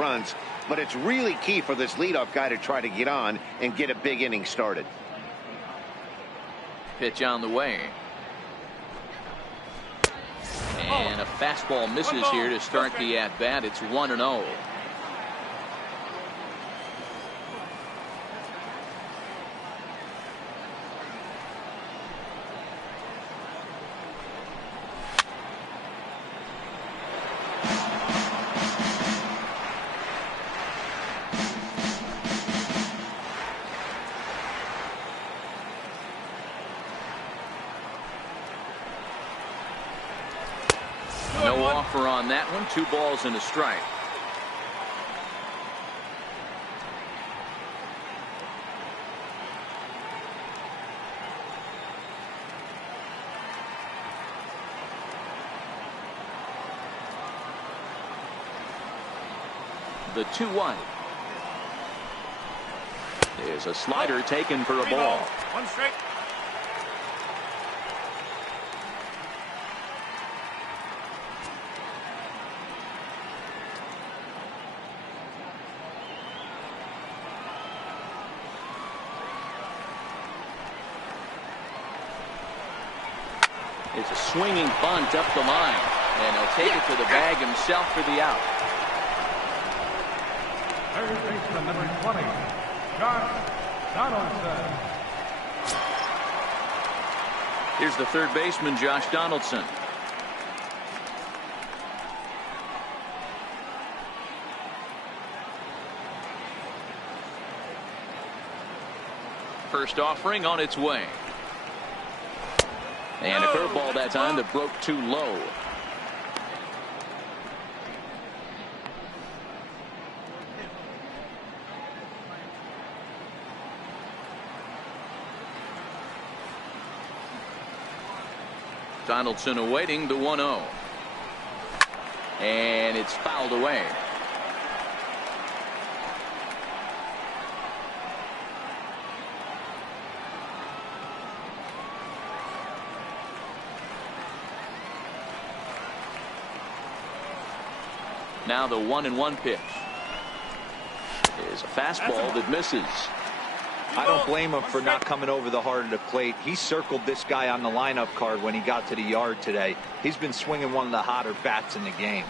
runs, but it's really key for this leadoff guy to try to get on and get a big inning started. Pitch on the way. And a fastball misses here to start the at-bat. It's 1-0. No offer on that one. 2 balls and a strike. The 2-1 is a slider taken for a ball. 1 strike. It's a swinging bunt up the line, and he'll take it to the bag himself for the out. Third baseman, number 20, Josh Donaldson. Here's the third baseman, Josh Donaldson. First offering on its way. And a curveball that time that broke too low. Donaldson awaiting the 1-0. And it's fouled away. Now the 1-1 pitch is a fastball that misses. I don't blame him for not coming over the heart of the plate. He circled this guy on the lineup card when he got to the yard today. He's been swinging one of the hotter bats in the game.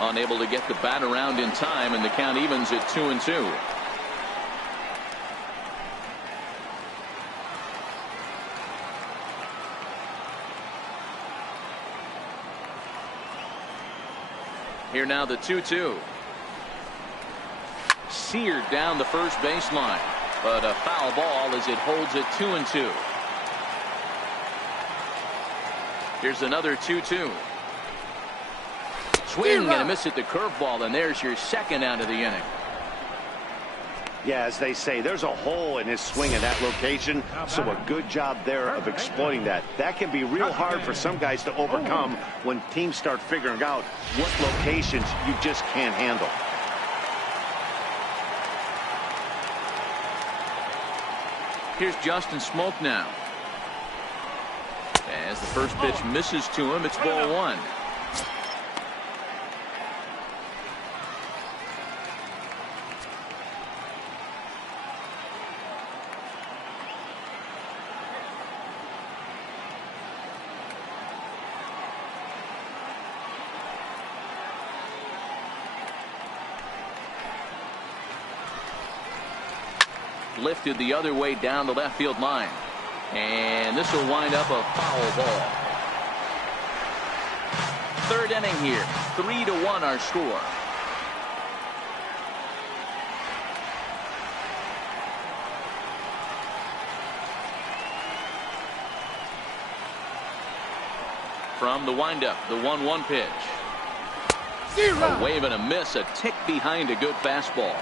Unable to get the bat around in time, and the count evens at 2-2. Here now the 2-2. Seared down the first baseline, but a foul ball as it holds it 2-2. Here's another 2-2. Swing and a miss at the curveball, and there's your second out of the inning. Yeah, as they say, there's a hole in his swing in that location, so a good job there of exploiting that. That can be real hard for some guys to overcome when teams start figuring out what locations you just can't handle. Here's Justin Smoke now. As the first pitch misses to him, it's ball 1. Lifted the other way down the left field line, and this will wind up a foul ball. Third inning here, 3-1 our score. From the windup, the 1-1 pitch. A wave and a miss, a tick behind a good fastball.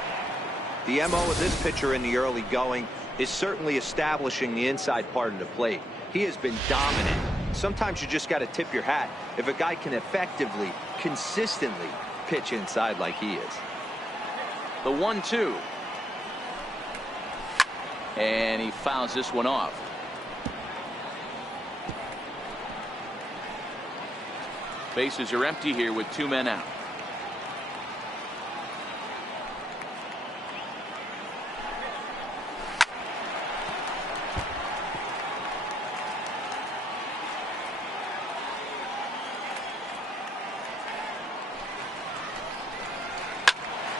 The MO of this pitcher in the early going is certainly establishing the inside part of the plate. He has been dominant. Sometimes you just got to tip your hat if a guy can effectively, consistently pitch inside like he is. The 1-2. And he fouls this one off. Bases are empty here with 2 men out.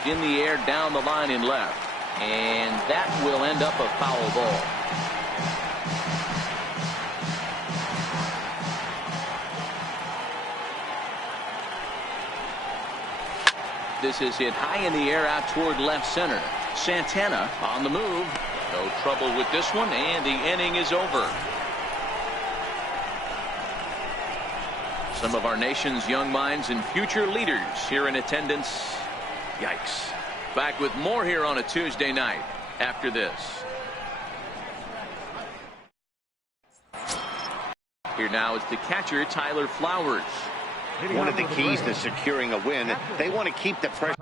In the air, down the line in left. And that will end up a foul ball. This is hit high in the air out toward left center. Santana on the move. No trouble with this one, and the inning is over. Some of our nation's young minds and future leaders here in attendance. Yikes. Back with more here on a Tuesday night after this. Here now is the catcher, Tyler Flowers. One of the keys to securing a win, they want to keep the pressure.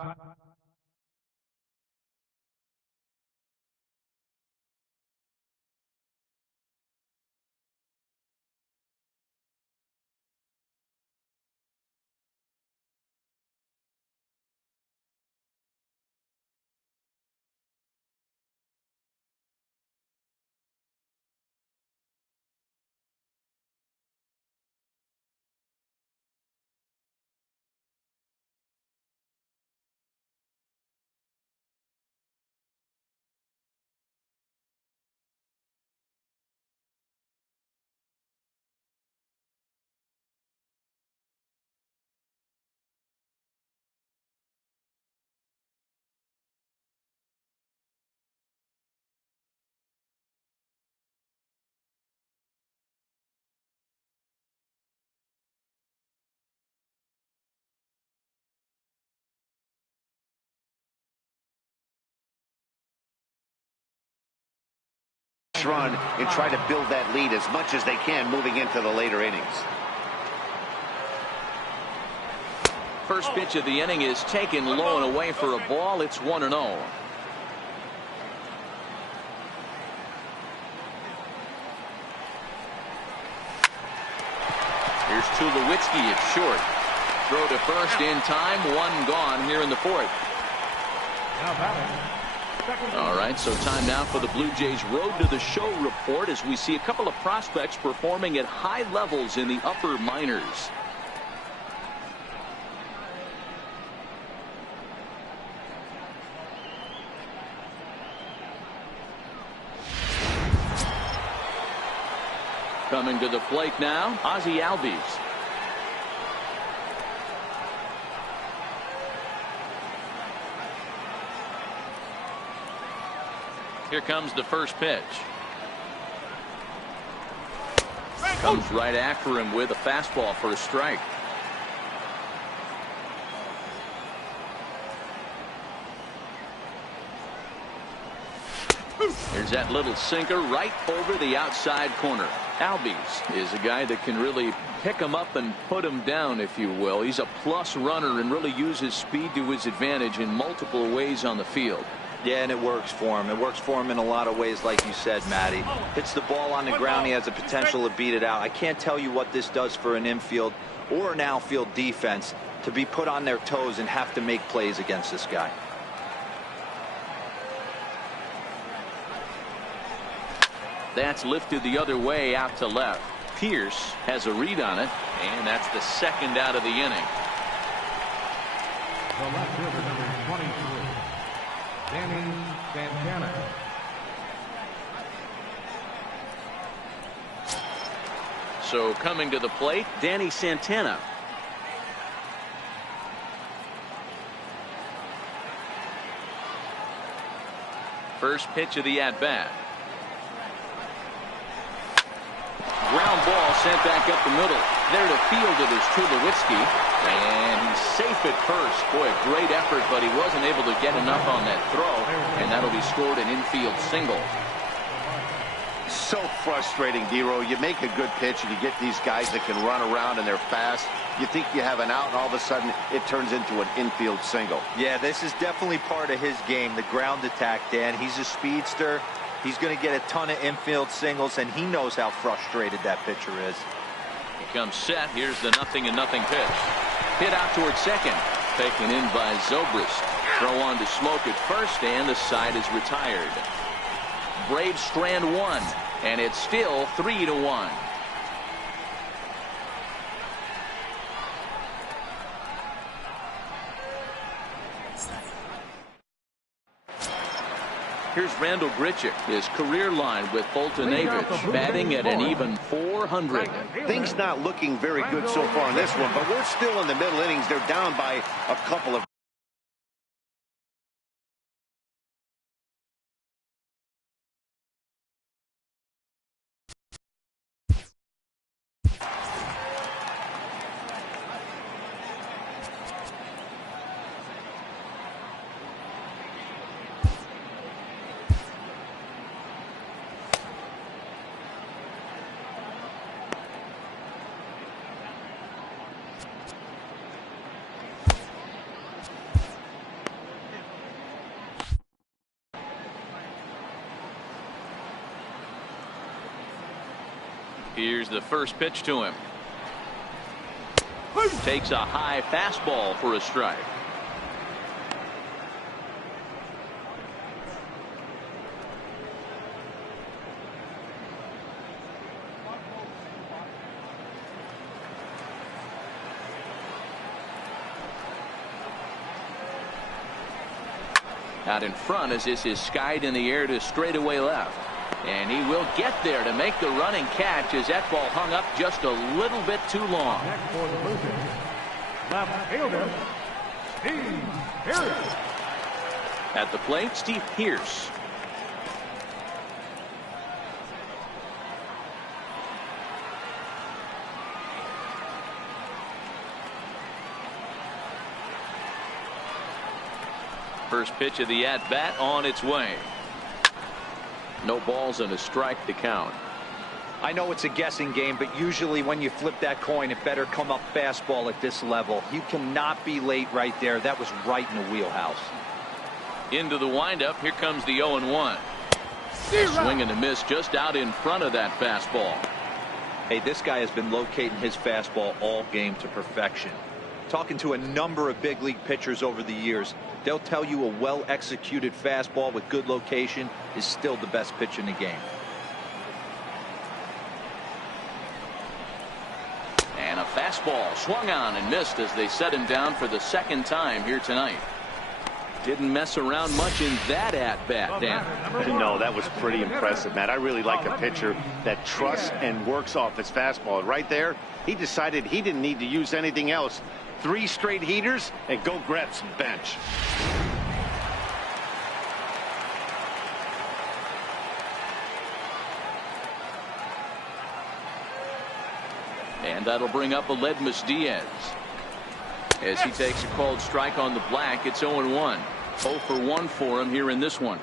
Run and try to build that lead as much as they can moving into the later innings. First pitch of the inning is taken low and away for a ball. It's 1-0. Here's Tulowitzki at short. Throw to first in time. 1 gone here in the 4th. Now batting. All right, so time now for the Blue Jays Road to the Show report as we see a couple of prospects performing at high levels in the upper minors. Coming to the plate now, Ozzie Albies. Here comes the first pitch. Comes right after him with a fastball for a strike. There's that little sinker right over the outside corner. Albies is a guy that can really pick him up and put him down, if you will. He's a plus runner and really uses speed to his advantage in multiple ways on the field. Yeah, and it works for him. It works for him in a lot of ways, like you said, Matty. Hits the ball on the ground. He has the potential to beat it out. I can't tell you what this does for an infield or an outfield defense to be put on their toes and have to make plays against this guy. That's lifted the other way out to left. Pierce has a read on it, and that's the second out of the inning. The left fielder, number 23, Danny Santana. So coming to the plate, Danny Santana. First pitch of the at-bat. Ground ball sent back up the middle. There to field it is Tulowitzki. And he's safe at first. Boy, a great effort, but he wasn't able to get enough on that throw. And that'll be scored an infield single. So frustrating, Dero. You make a good pitch and you get these guys that can run around and they're fast. You think you have an out, and all of a sudden it turns into an infield single. Yeah, this is definitely part of his game, the ground attack, Dan. He's a speedster. He's going to get a ton of infield singles, and he knows how frustrated that pitcher is. He comes set. Here's the 0-0 pitch. Hit out towards second. Taken in by Zobrist. Throw on to Smoke at first, and the side is retired. Braves strand one, and it's still 3-1. Here's Randall Grichuk, his career line with Boltonevich, batting at an even 400. Things not looking very good so far in this one, but we're still in the middle innings. They're down by a couple of. Here's the first pitch to him. Takes a high fastball for a strike. Out in front as this is skied in the air to straightaway left. And he will get there to make the running catch as that ball hung up just a little bit too long. Next for the Blue Jays, left fielder, Steve Pierce. At the plate, Steve Pierce. First pitch of the at-bat on its way. No balls and a strike to count. I know it's a guessing game, but usually when you flip that coin, it better come up fastball at this level. You cannot be late right there. That was right in the wheelhouse. Into the windup. Here comes the 0-1. Swing and a miss just out in front of that fastball. Hey, this guy has been locating his fastball all game to perfection. Talking to a number of big league pitchers over the years, they'll tell you a well-executed fastball with good location is still the best pitch in the game. And a fastball swung on and missed as they set him down for the second time here tonight. Didn't mess around much in that at-bat, Dan. No, that was pretty impressive, Matt. I really like a pitcher that trusts and works off his fastball. Right there, he decided he didn't need to use anything else. 3 straight heaters and go grab some bench. And that'll bring up Aledmus Diaz. As he takes a called strike on the black, it's 0-1. 0 for 1 for him here in this one.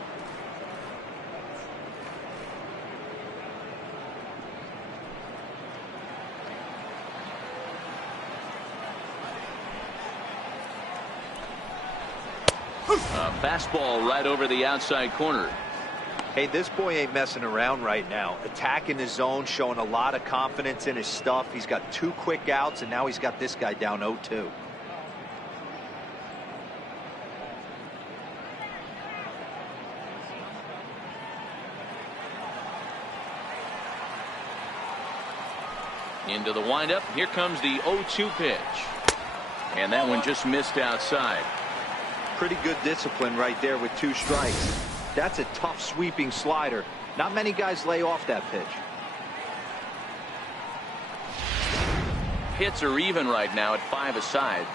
A fastball right over the outside corner. Hey, this boy ain't messing around right now. Attacking his zone, showing a lot of confidence in his stuff. He's got 2 quick outs, and now he's got this guy down 0-2. Into the windup. Here comes the 0-2 pitch. And that one just missed outside. Pretty good discipline right there with 2 strikes. That's a tough sweeping slider. Not many guys lay off that pitch. Hits are even right now at 5 aside.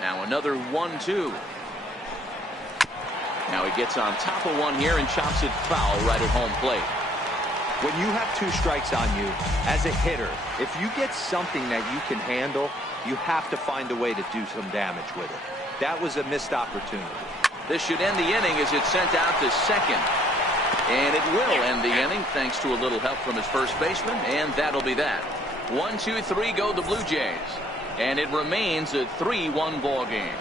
Now another 1-2. Now he gets on top of one here and chops it foul right at home plate. When you have 2 strikes on you, as a hitter, if you get something that you can handle, you have to find a way to do some damage with it. That was a missed opportunity. This should end the inning as it's sent out to second. And it will end the inning thanks to a little help from his first baseman, and that'll be that. 1-2-3 go the Blue Jays, and it remains a 3-1 ball game.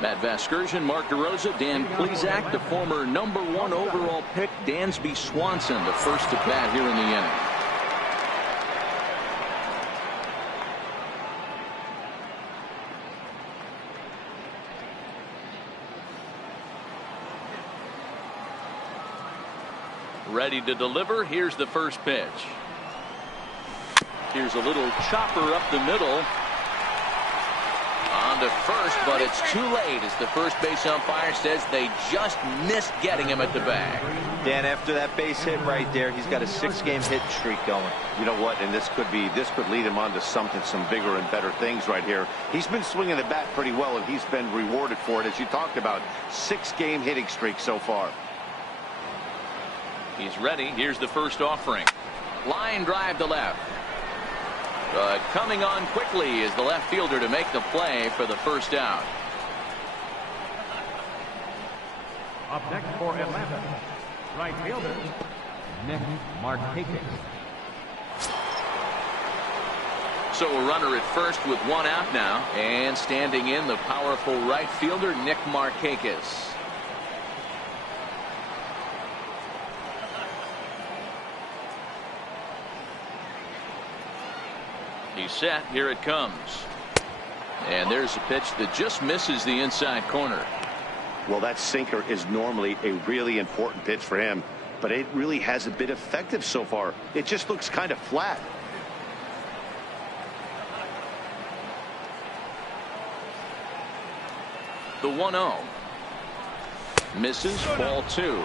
Matt Vasgersian, Mark DeRosa, Dan Plesac, the former #1 overall pick, Dansby Swanson, the first at bat here in the inning. Ready to deliver. Here's the first pitch. Here's a little chopper up the middle. On to first, but it's too late as the first base umpire says they just missed getting him at the bag. Dan, after that base hit right there, he's got a 6-game hit streak going. You know what? And this could lead him on to some bigger and better things right here. He's been swinging the bat pretty well, and he's been rewarded for it, as you talked about. 6-game hitting streak so far. He's ready. Here's the first offering. Line drive to left. But coming on quickly is the left fielder to make the play for the first out. Up next for Atlanta, right fielder, Nick Markakis. So a runner at first with 1 out now. And standing in, the powerful right fielder, Nick Markakis. He's set. Here it comes. And there's a pitch that just misses the inside corner. Well, that sinker is normally a really important pitch for him, but it really hasn't been effective so far. It just looks kind of flat. The 1-0. Misses. Ball 2.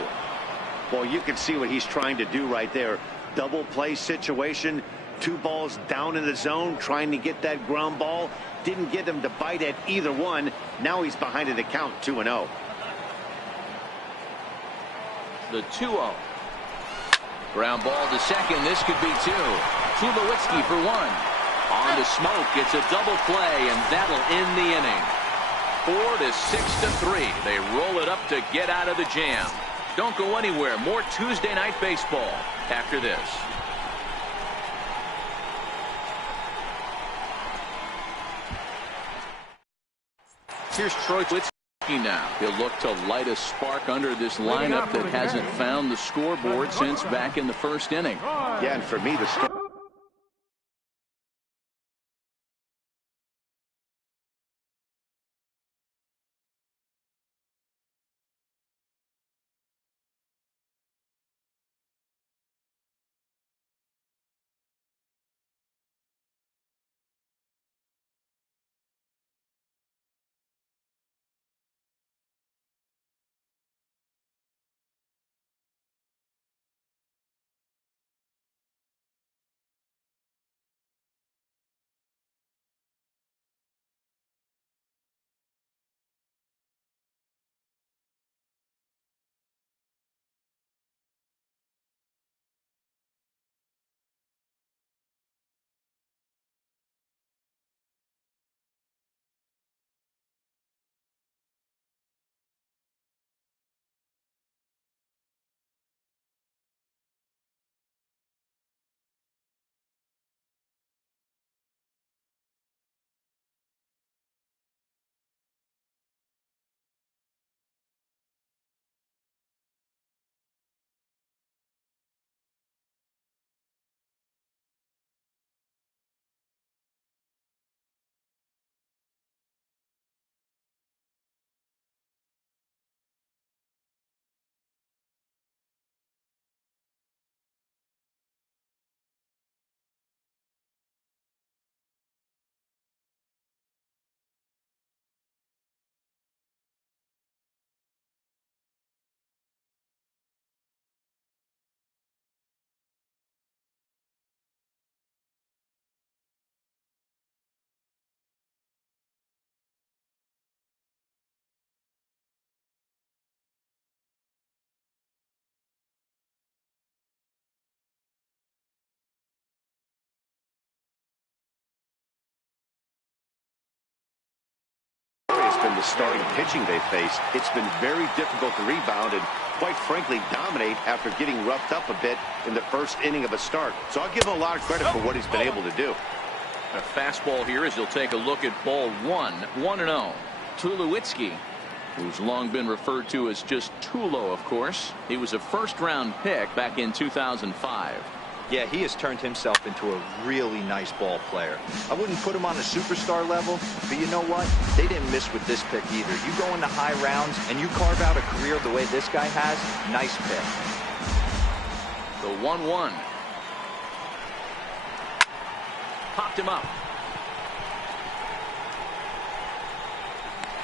Well, you can see what he's trying to do right there. Double play situation. 2 balls down in the zone, trying to get that ground ball. Didn't get him to bite at either one. Now he's behind in the count, 2-0. The 2-0. Ground ball to second. This could be 2. Tulowitzki for 1. On to Smoke. It's a double play, and that'll end the inning. 4-6-3. They roll it up to get out of the jam. Don't go anywhere. More Tuesday Night Baseball after this. Here's Troy Tulowitzki now. He'll look to light a spark under this lineup that hasn't found the scoreboard since back in the first inning. Yeah, and for me, the score the starting pitching they faced. It's been very difficult to rebound and, quite frankly, dominate after getting roughed up a bit in the first inning of a start. So I'll give him a lot of credit for what he's been able to do. A fastball here as he'll take a look at ball one. 1-0. Tulowitzki, who's long been referred to as just Tulo, of course. He was a first-round pick back in 2005. Yeah, he has turned himself into a really nice ball player. I wouldn't put him on a superstar level, but you know what? They didn't miss with this pick either. You go into high rounds and you carve out a career the way this guy has, nice pick. The 1-1. Popped him up.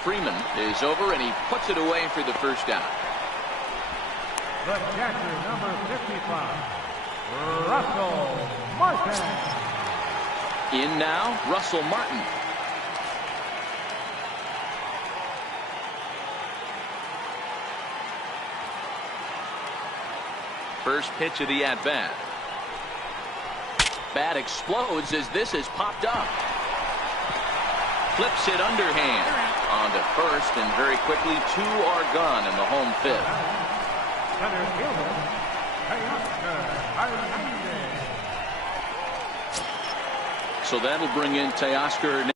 Freeman is over, and he puts it away for the first out. The catcher, number 55. Russell Martin. In now, Russell Martin. First pitch of the at-bat. Bat explodes as this is popped up. Flips it underhand. On to first, and very quickly, two are gone in the home fifth. Center fielder. So that'll bring in Teoscar Hernandez.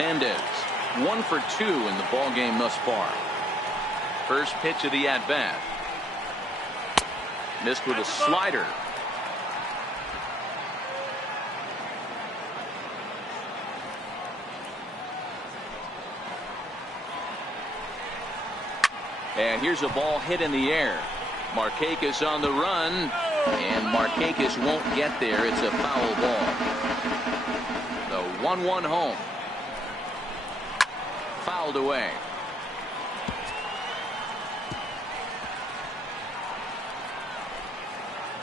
Hernandez, 1 for 2 in the ball game thus far. First pitch of the at-bat. Missed with a slider. And here's a ball hit in the air. Markakis on the run, and Markakis won't get there. It's a foul ball. The 1-1 home. Fouled away.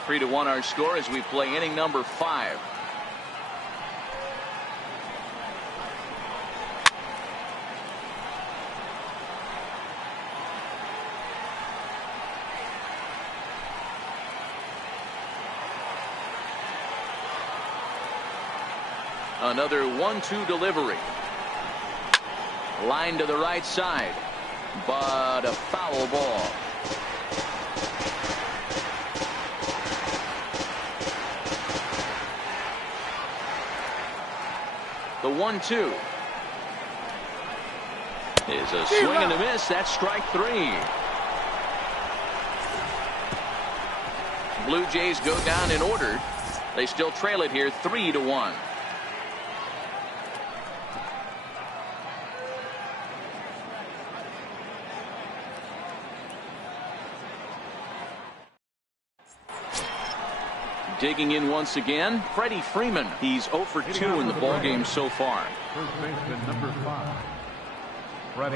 Three to 1 our score as we play inning number 5. Another 1-2 delivery. Line to the right side, but a foul ball. The 1-2 is a swing and a miss. That's strike 3. Blue Jays go down in order. They still trail it here 3-1. Digging in once again, Freddie Freeman. He's 0 for 2 in the ballgame so far. First baseman number 5, Freddie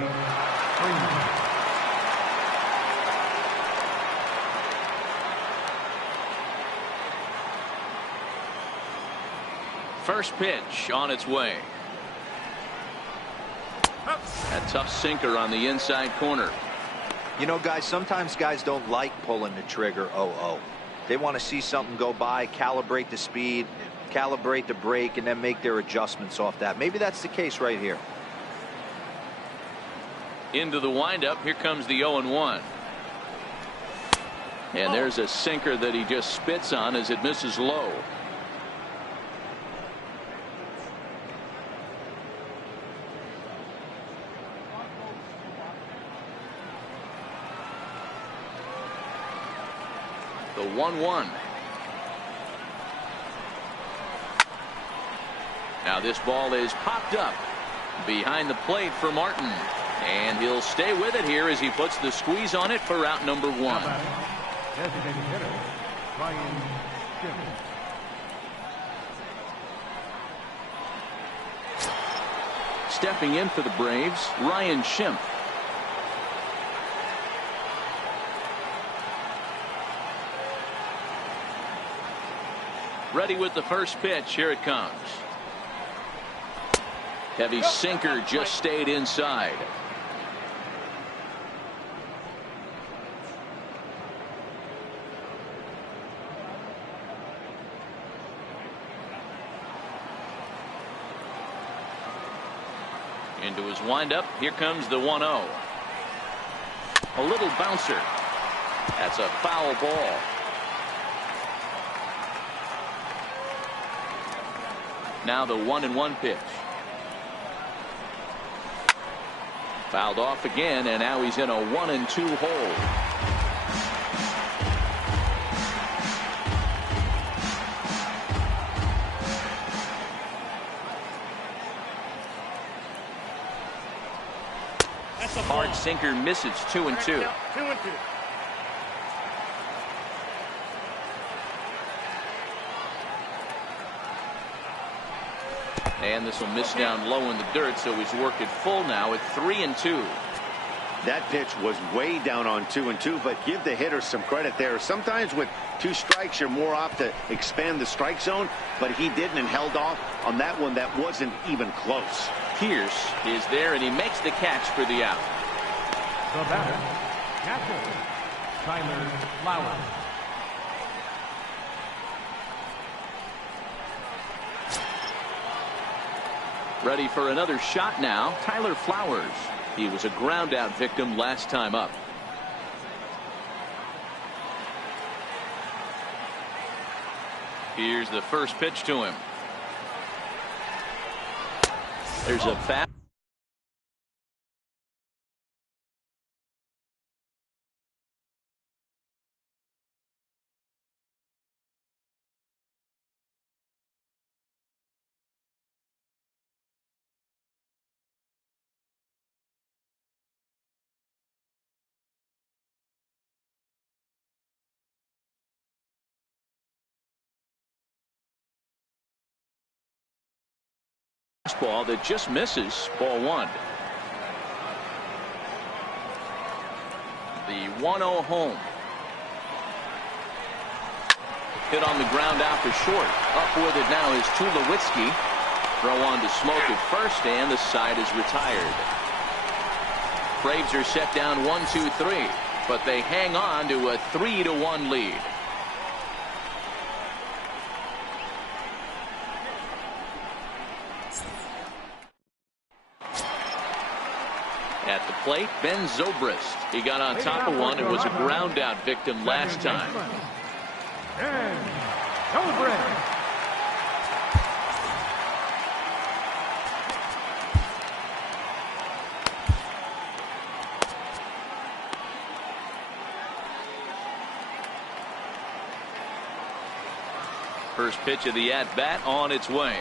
Freeman. First pitch on its way. A tough sinker on the inside corner. You know, guys, sometimes guys don't like pulling the trigger 0-0. They want to see something go by, calibrate the speed, calibrate the brake, and then make their adjustments off that. Maybe that's the case right here. Into the windup. Here comes the 0-1. And there's a sinker that he just spits on as it misses low. The 1-1. Now this ball is popped up behind the plate for Martin. And he'll stay with it here as he puts the squeeze on it for out number 1. Designated hitter, Ryan Schiff. Stepping in for the Braves, Ryan Schiff. Ready with the first pitch. Here it comes. Heavy sinker just stayed inside. Into his windup. Here comes the 1-0. A little bouncer. That's a foul ball. Now the 1-1 pitch. Fouled off again, and now he's in a 1-2 hole. Hard sinker misses. 2-2. And this will miss down low in the dirt, so he's worked it full now at 3-2. That pitch was way down on 2-2, but give the hitter some credit there. Sometimes with 2 strikes, you're more off to expand the strike zone, but he didn't and held off on that one that wasn't even close. Pierce is there, and he makes the catch for the out. The batter, catcher, Tyler Flowers. Ready for another shot now. Tyler Flowers. He was a ground out victim last time up. Here's the first pitch to him. There's a fast. Ball that just misses. Ball 1. The 1-0 home. Hit on the ground out to short. Up with it now is Tulowitzki. Throw on to Smoke at first, and the side is retired. Braves are set down 1-2-3, but they hang on to a 3-1 lead. At the plate, Ben Zobrist. He got on top of one and was a ground out victim last time. Ben Zobrist. First pitch of the at-bat on its way.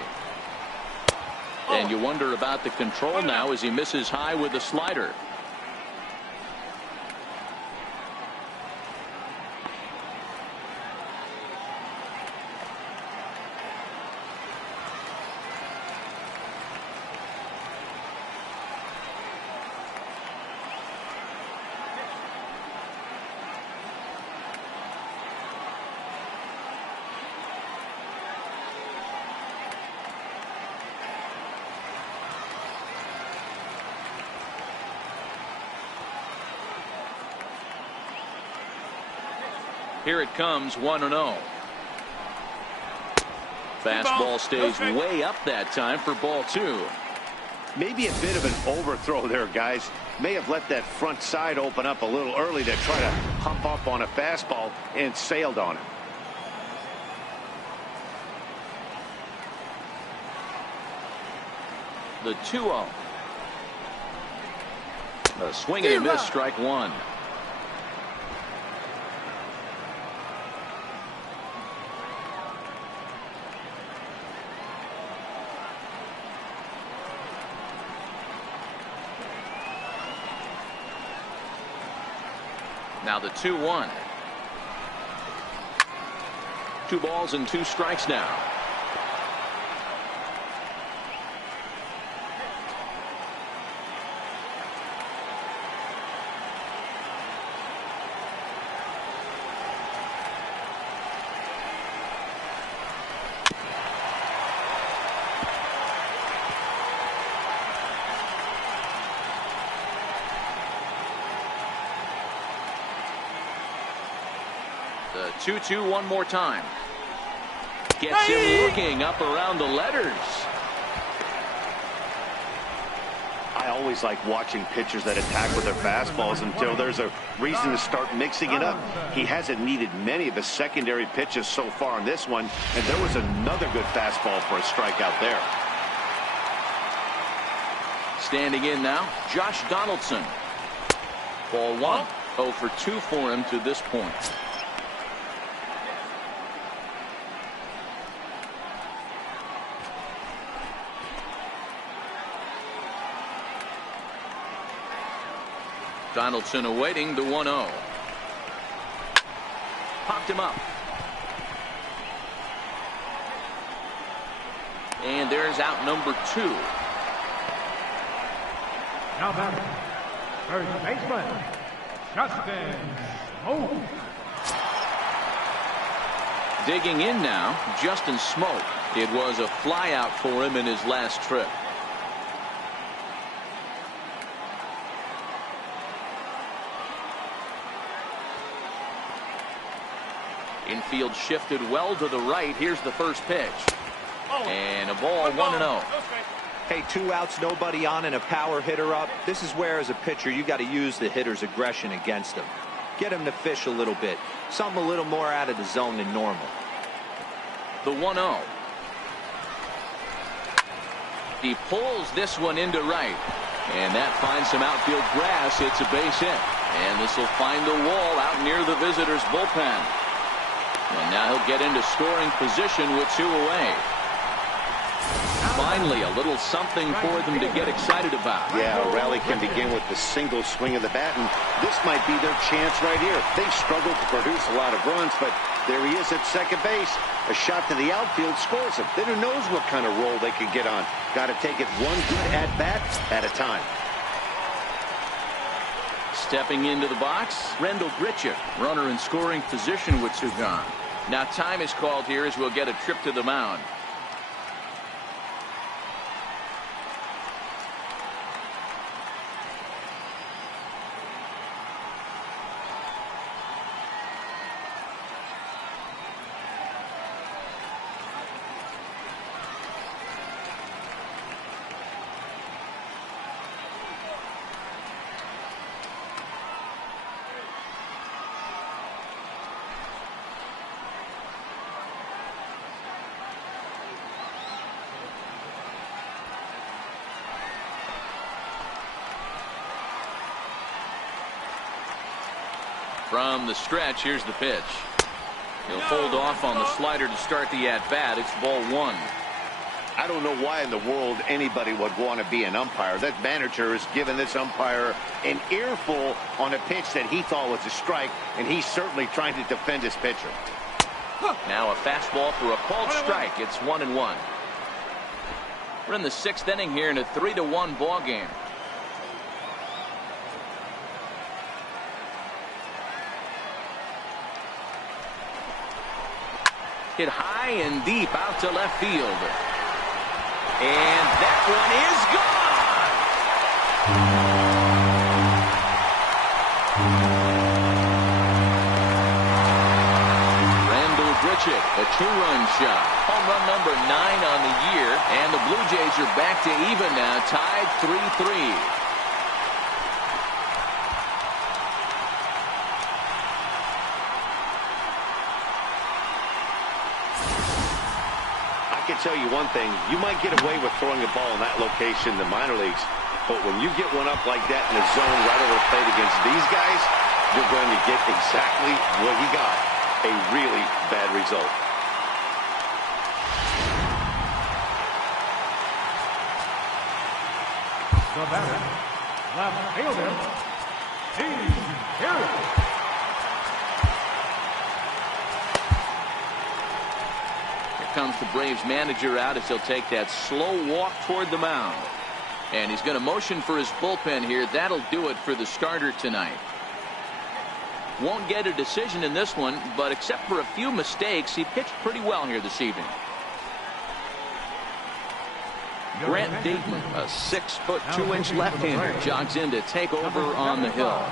And you wonder about the control now as he misses high with the slider. Here it comes, 1-0. Fastball stays way up that time for ball 2. Maybe a bit of an overthrow there, guys. May have let that front side open up a little early to try to hop up on a fastball and sailed on it. The 2-0. A swing and a miss, strike 1. Now the 2-1. 2 balls and 2 strikes now. The 2-2 one more time. Gets him looking up around the letters. I always like watching pitchers that attack with their fastballs until there's a reason to start mixing it up. He hasn't needed many of his secondary pitches so far in this one, and there was another good fastball for a strikeout there. Standing in now, Josh Donaldson. Ball 1. 0 for 2 for him to this point. Donaldson awaiting the 1-0. Popped him up. And there's out number 2. Now batting, first baseman, Justin Smoke. Digging in now, Justin Smoke. It was a flyout for him in his last trip. Infield shifted well to the right. Here's the first pitch. And a ball, 1-0. Hey, 2 outs, nobody on, and a power hitter up. This is where, as a pitcher, you got to use the hitter's aggression against him. Get him to fish a little bit. Something a little more out of the zone than normal. The 1-0. He pulls this one into right. And that finds some outfield grass. It's a base hit. And this will find the wall out near the visitors' bullpen. And now he'll get into scoring position with 2 away. Finally, a little something for them to get excited about. Yeah, a rally can begin with the single swing of the bat, and this might be their chance right here. They've struggled to produce a lot of runs, but there he is at second base. A shot to the outfield scores him. Then who knows what kind of roll they could get on. Got to take it one good at-bat at a time. Stepping into the box, Rendell Grichuk, runner in scoring position with 2 gone. Now time is called here as we'll get a trip to the mound. From the stretch, here's the pitch. He'll hold off on the slider to start the at-bat. It's ball 1. I don't know why in the world anybody would want to be an umpire. That manager has given this umpire an earful on a pitch that he thought was a strike, and he's certainly trying to defend his pitcher. Now a fastball for a called strike. It's 1-1. We're in the 6th inning here in a 3-1 ball game. Hit high and deep out to left field. And that one is gone. Rendell Grichuk, a 2-run shot. Home run number 9 on the year. And the Blue Jays are back to even now, tied 3-3. I can tell you one thing, you might get away with throwing a ball in that location in the minor leagues, but when you get one up like that in a zone right over the plate against these guys, you're going to get exactly what he got, a really bad result. The batter, left fielder, Steve Harris. comes the Braves manager out as he'll take that slow walk toward the mound. And he's going to motion for his bullpen here. That'll do it for the starter tonight. Won't get a decision in this one, but except for a few mistakes, he pitched pretty well here this evening. Grant Dayton, a 6'2" left-hander, jogs in to take over on the hill.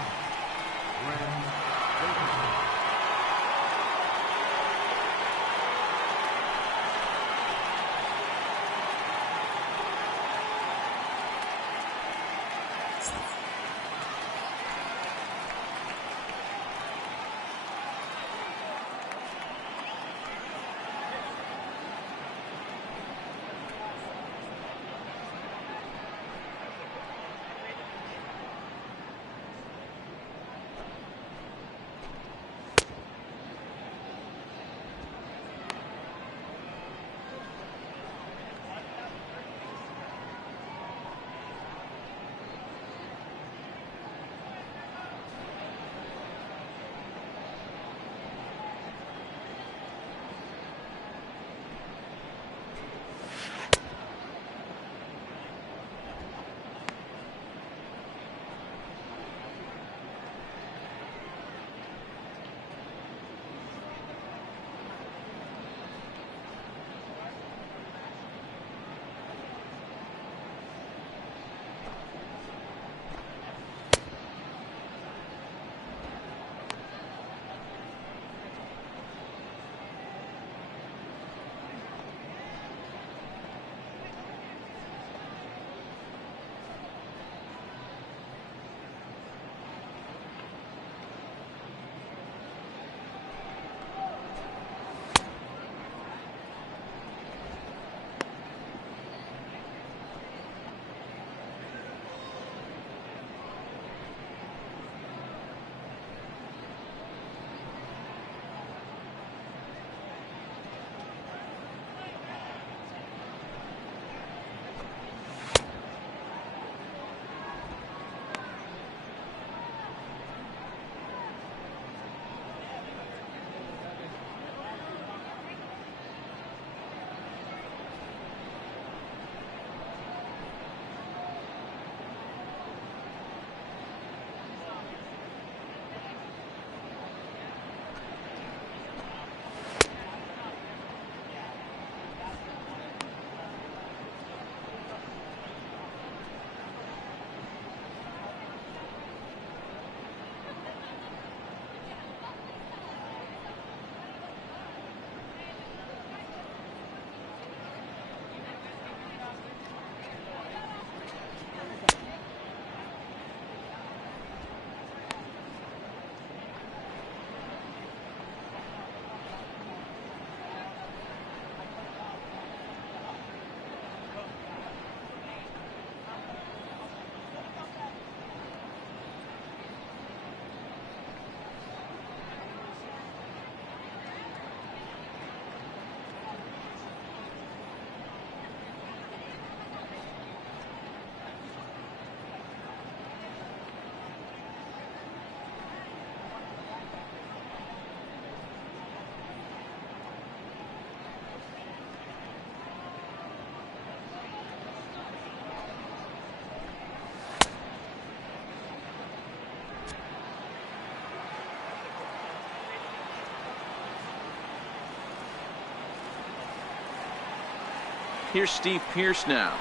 Here's Steve Pearce now,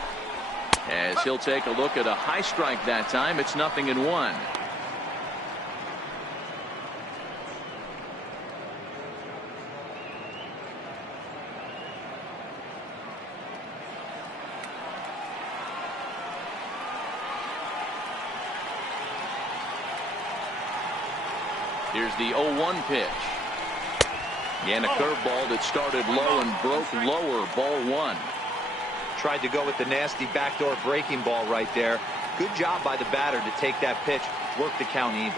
as he'll take a look at a high strike that time. It's 0-1. Here's the 0-1 pitch. And a curveball that started low and broke lower. Ball one. Tried to go with the nasty backdoor breaking ball right there. Good job by the batter to take that pitch, work the count even.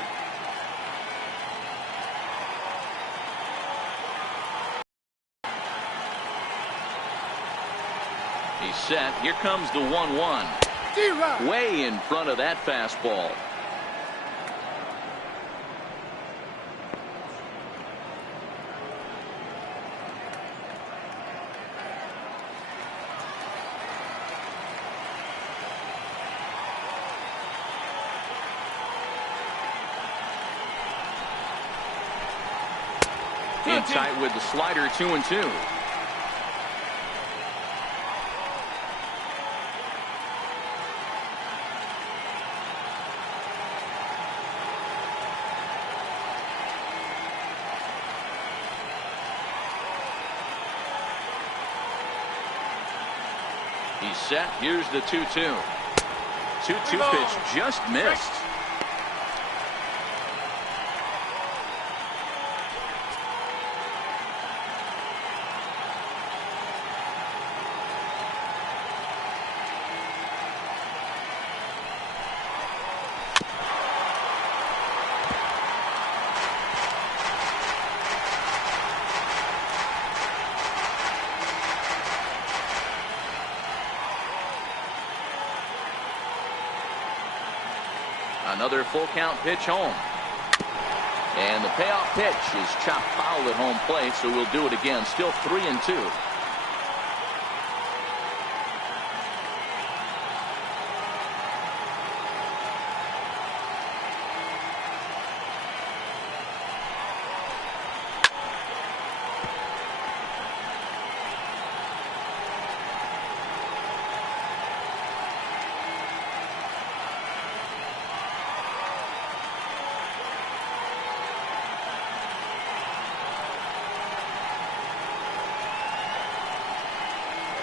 He's set. Here comes the 1-1. Way in front of that fastball. In tight with the slider, 2-2. He's set. Here's the 2-2. 2-2 pitch just missed. Another full count pitch home. And the payoff pitch is chopped foul at home plate, so we'll do it again. Still 3-2.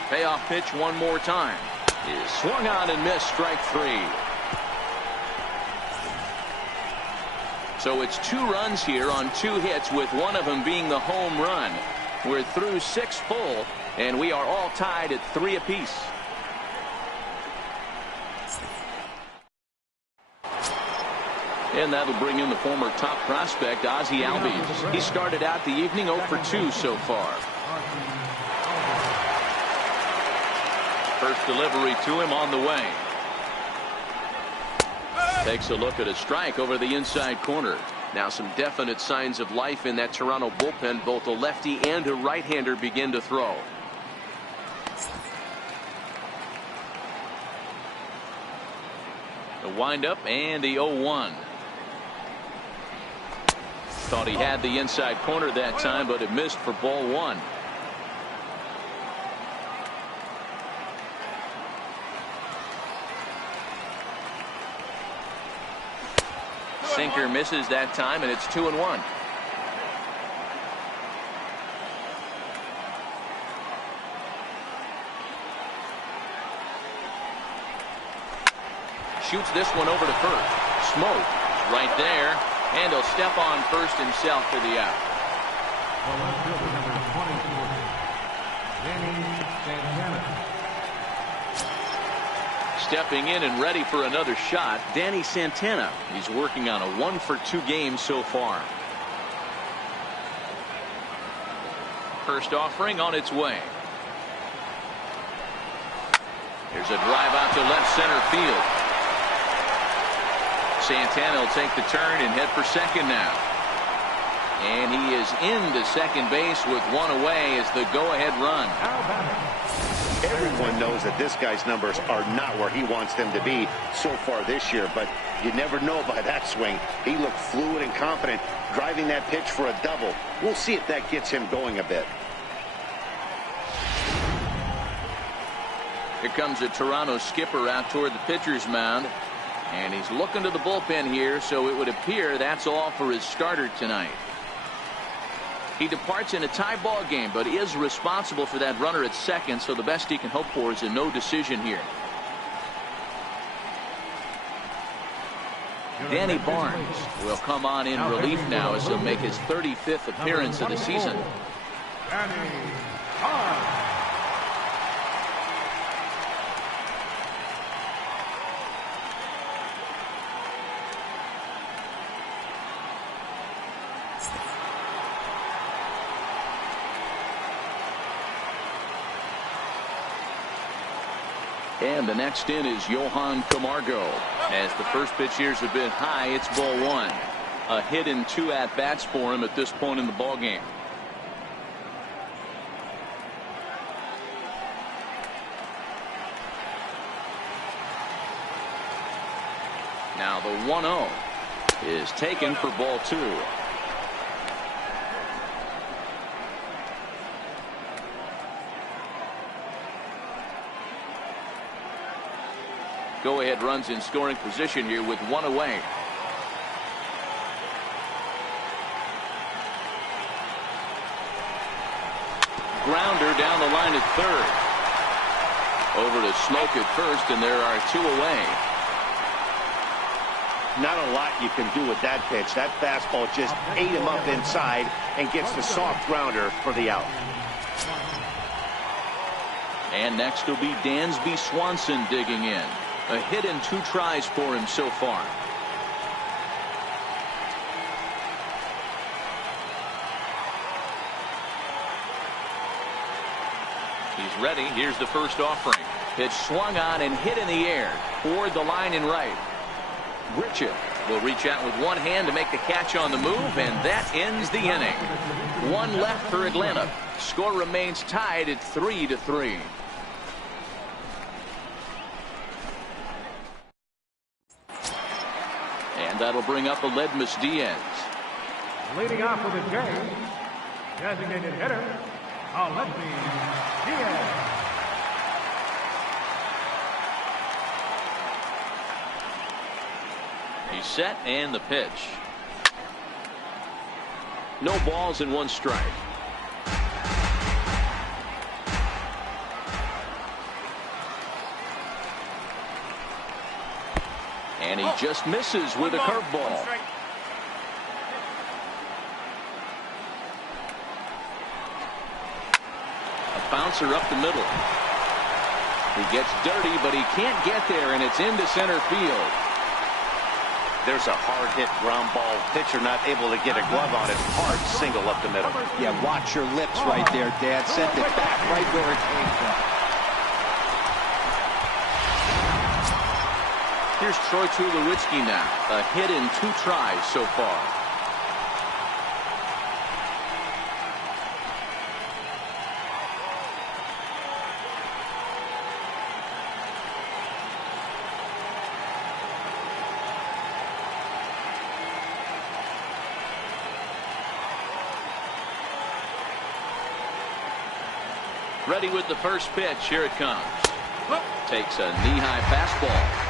Payoff pitch one more time. Is swung on and missed, strike 3. So it's 2 runs here on 2 hits, with one of them being the home run. We're through 6 full, and we are all tied at 3 apiece. And that'll bring in the former top prospect, Ozzie Albies. He started out the evening 0 for 2 so far. First delivery to him on the way. Takes a look at a strike over the inside corner. Now some definite signs of life in that Toronto bullpen. Both a lefty and a right-hander begin to throw. The windup and the 0-1. Thought he had the inside corner that time, but it missed for ball 1. Sinker misses that time, and it's 2-1. Shoots this one over to first. Smoke right there, and he'll step on first himself for the out. Stepping in and ready for another shot, Danny Santana. He's working on a 1 for 2 game so far. First offering on its way. Here's a drive out to left center field. Santana will take the turn and head for second now. And he is into second base with 1 away as the go-ahead run. Everyone knows that this guy's numbers are not where he wants them to be so far this year, but you never know by that swing. He looked fluid and confident, driving that pitch for a double. We'll see if that gets him going a bit. Here comes a Toronto skipper out toward the pitcher's mound, and he's looking to the bullpen here, so it would appear that's all for his starter tonight. He departs in a tie ball game, but is responsible for that runner at second, so the best he can hope for is a no decision here. Danny Barnes will come on in relief now as he'll make his 35th appearance of the season. Danny Barnes. And the next in is Johan Camargo. As the first pitch here's a bit high, it's ball 1. A hit and 2 at-bats for him at this point in the ball game. Now the 1-0 is taken for ball 2. Go-ahead runs in scoring position here with one away. Grounder down the line at third. Over to Smoke at first, and there are two away. Not a lot you can do with that pitch. That fastball just ate him up inside and gets the soft grounder for the out. And next will be Dansby Swanson digging in. A hit and 2 tries for him so far. He's ready. Here's the first offering. Pitch swung on and hit in the air toward the line and right. Richard will reach out with one hand to make the catch on the move, and that ends the inning. One left for Atlanta. Score remains tied at 3-3. And that'll bring up Aledmus Diaz. Leading off for the Jays, designated hitter, Aledmus Diaz. He's set, and the pitch. No balls and 1 strike. And he just misses with a curveball. A bouncer up the middle. He gets dirty, but he can't get there, and it's into center field. There's a hard-hit ground ball. Pitcher not able to get a glove on it. Hard single up the middle. Yeah, watch your lips right there, Dad. Sent it back right where it came from. Here's Troy Tulowitzki now. A hit in 2 tries so far. Ready with the first pitch. Here it comes. Takes a knee-high fastball.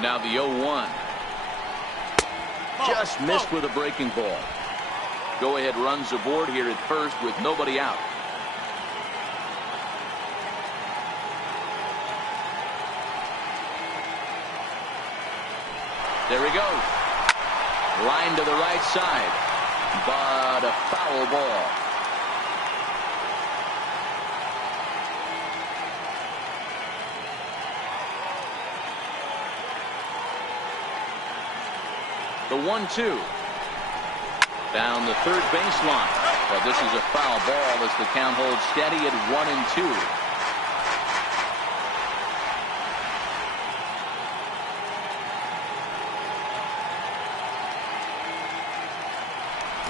Now the 0-1. Just missed with a breaking ball. Go-ahead runs aboard here at first with nobody out. There he goes. Line to the right side, but a foul ball. The 1-2. Down the third baseline. But this is a foul ball as the count holds steady at 1-2.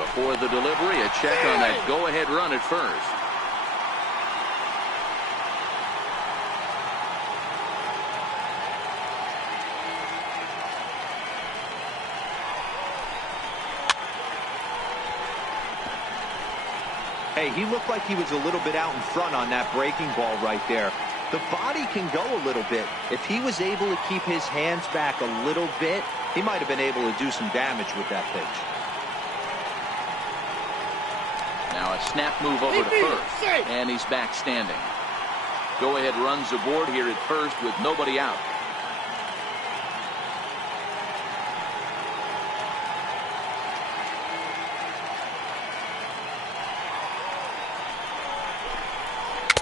Before the delivery, a check on that go-ahead run at first. Hey, he looked like he was a little bit out in front on that breaking ball right there. The body can go a little bit. If he was able to keep his hands back a little bit, he might have been able to do some damage with that pitch. Now a snap move over to first, and he's back standing. Go-ahead runs aboard here at first with nobody out.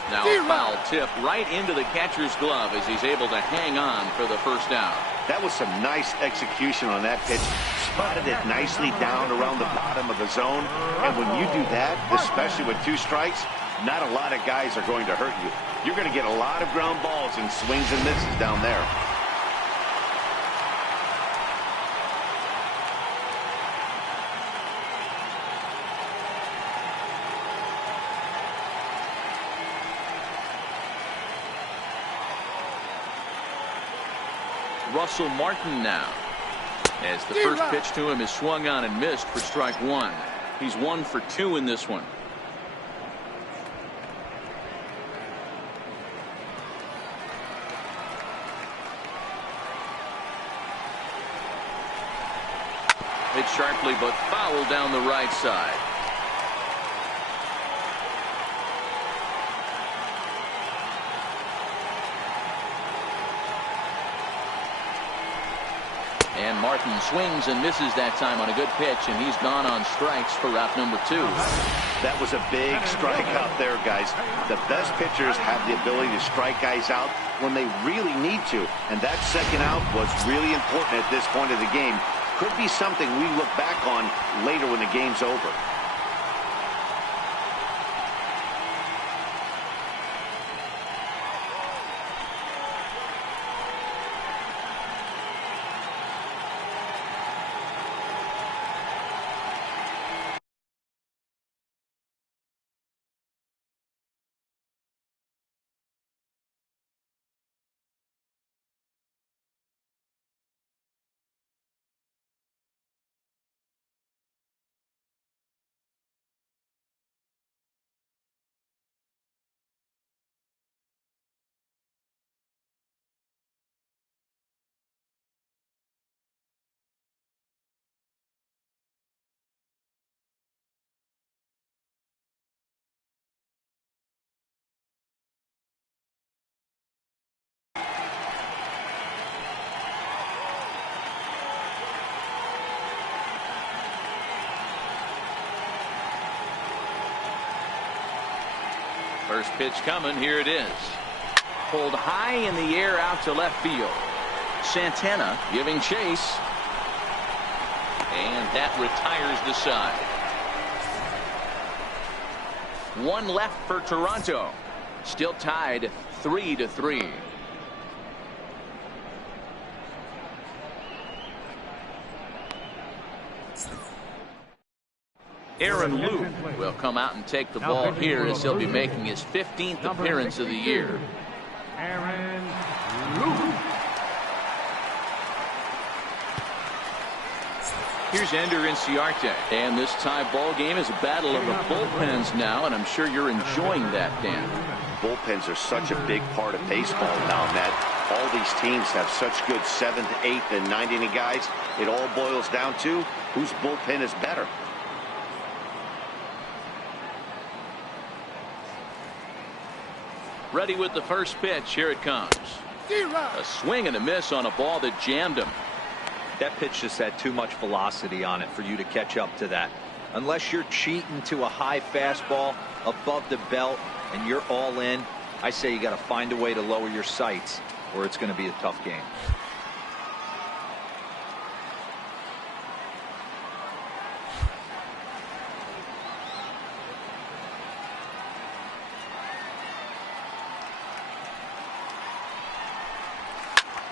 Now a foul tip right into the catcher's glove as he's able to hang on for the first out. That was some nice execution on that pitch. Spotted it nicely down around the bottom of the zone. And when you do that, especially with 2 strikes, not a lot of guys are going to hurt you. You're going to get a lot of ground balls and swings and misses down there. Russell Martin now. As the first pitch to him is swung on and missed for strike one. He's 1 for 2 in this one. Hit sharply but foul down the right side. And Martin swings and misses that time on a good pitch, and he's gone on strikes for out number 2. That was a big strikeout there, guys. The best pitchers have the ability to strike guys out when they really need to, and that second out was really important at this point of the game. Could be something we look back on later when the game's over. First pitch coming. Here it is. Pulled high in the air out to left field. Santana giving chase. And that retires the side. 1 left for Toronto. Still tied 3-3. Aaron Lou will come out and take the ball here as he'll be making his 15th appearance of the year. Aaron Lou. Here's Ender Inciarte. And this tie ball game is a battle of the bullpens now, and I'm sure you're enjoying that, Dan. Bullpens are such a big part of baseball now, Matt. All these teams have such good 7th, 8th, and 9th inning guys. It all boils down to whose bullpen is better. Ready with the first pitch. Here it comes. A swing and a miss on a ball that jammed him. That pitch just had too much velocity on it for you to catch up to that. Unless you're cheating to a high fastball above the belt and you're all in, I say you got to find a way to lower your sights or it's going to be a tough game.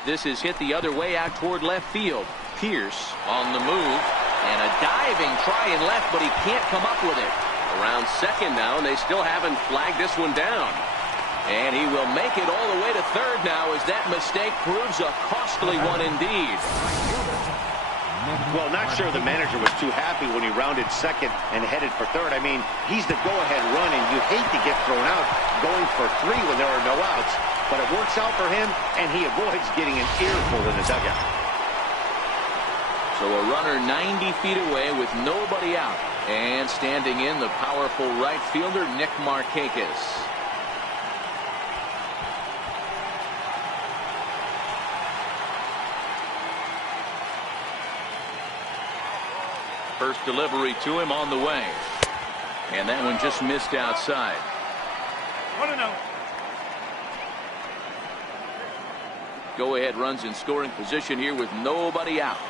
This is hit the other way out toward left field. Pierce on the move, and a diving try in left, but he can't come up with it. Around second now, and they still haven't flagged this one down. And he will make it all the way to third now as that mistake proves a costly one indeed. Well, not sure the manager was too happy when he rounded second and headed for third. I mean, he's the go-ahead run, and you hate to get thrown out going for 3 when there are no outs. But it works out for him, and he avoids getting an earful in the dugout. So a runner 90 feet away with nobody out. And standing in, the powerful right fielder, Nick Markakis. First delivery to him on the way. And that one just missed outside. 1-0. Go-ahead runs in scoring position here with nobody out.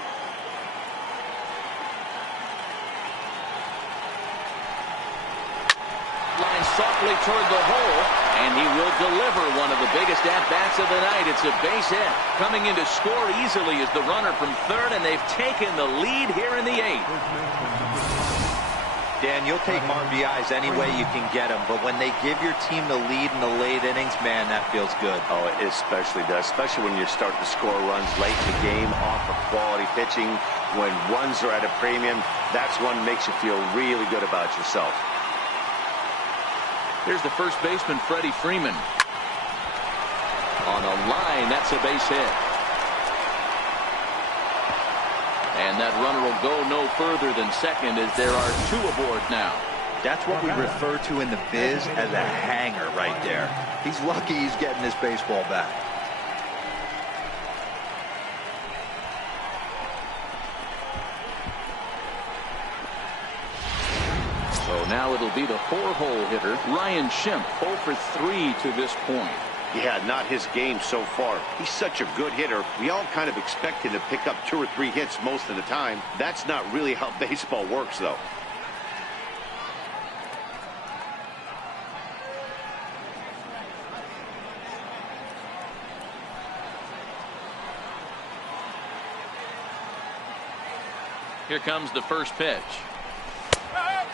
Line softly toward the hole, and he will deliver one of the biggest at-bats of the night. It's a base hit. Coming in to score easily is the runner from third, and they've taken the lead here in the 8th. Dan, you'll take RBIs any way you can get them, but when they give your team the lead in the late innings, man, that feels good. Oh, it especially does, especially when you're starting to score runs late in the game off of quality pitching. When runs are at a premium, that's one that makes you feel really good about yourself. Here's the first baseman, Freddie Freeman. On a line, that's a base hit. And that runner will go no further than second as there are 2 aboard now. That's what we refer to in the biz as a hanger right there. He's lucky he's getting this baseball back. So now it'll be the 4-hole hitter, Ryan Schimpf, 0 for 3 to this point. Yeah, not his game so far. He's such a good hitter. We all kind of expect him to pick up 2 or 3 hits most of the time. That's not really how baseball works, though. Here comes the first pitch.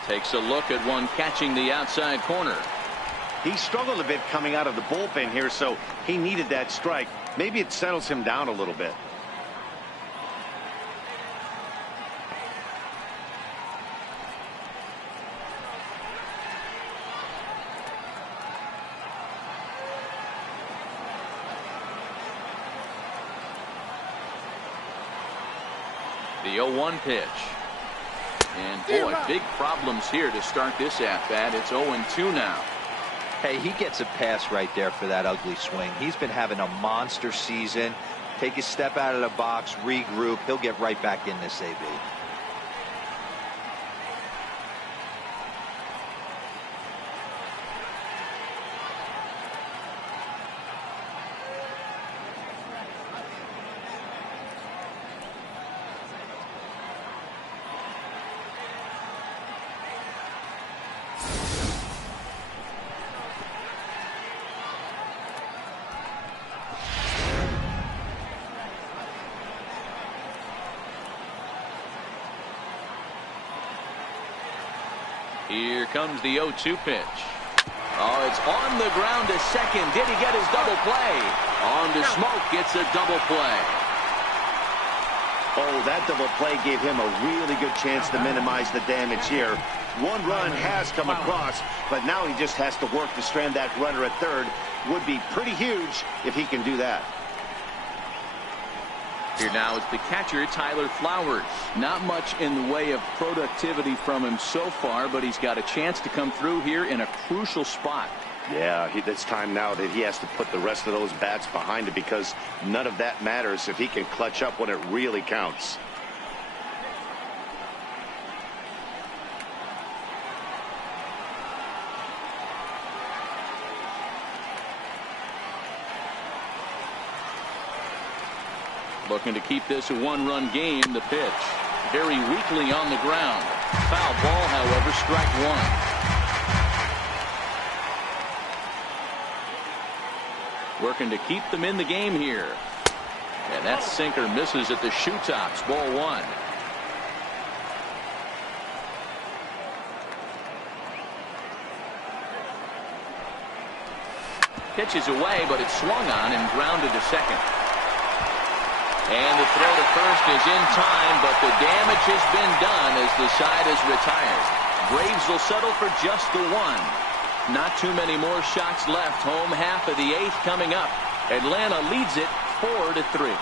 Takes a look at one catching the outside corner. He struggled a bit coming out of the bullpen here, so he needed that strike. Maybe it settles him down a little bit. The 0-1 pitch. And boy, big problems here to start this at-bat. It's 0-2 now. Hey, he gets a pass right there for that ugly swing. He's been having a monster season. Take a step out of the box, regroup. He'll get right back in this AB. Here comes the 0-2 pitch. Oh, it's on the ground to second. Did he get his double play? On to Smoke, gets a double play. Oh, that double play gave him a really good chance to minimize the damage here. 1 run has come across, but now he just has to work to strand that runner at third. Would be pretty huge if he can do that. Here now is the catcher, Tyler Flowers. Not much in the way of productivity from him so far, but he's got a chance to come through here in a crucial spot. Yeah, it's time now that he has to put the rest of those bats behind him, because none of that matters if he can clutch up when it really counts. Looking to keep this a 1-run game. The pitch very weakly on the ground. Foul ball, however, strike 1. Working to keep them in the game here. And that sinker misses at the shoe tops. Ball 1. Pitches away, but it's swung on and grounded to second. And the throw to first is in time, but the damage has been done as the side is retired. Braves will settle for just the 1. Not too many more shots left. Home half of the 8th coming up. Atlanta leads it 4-3.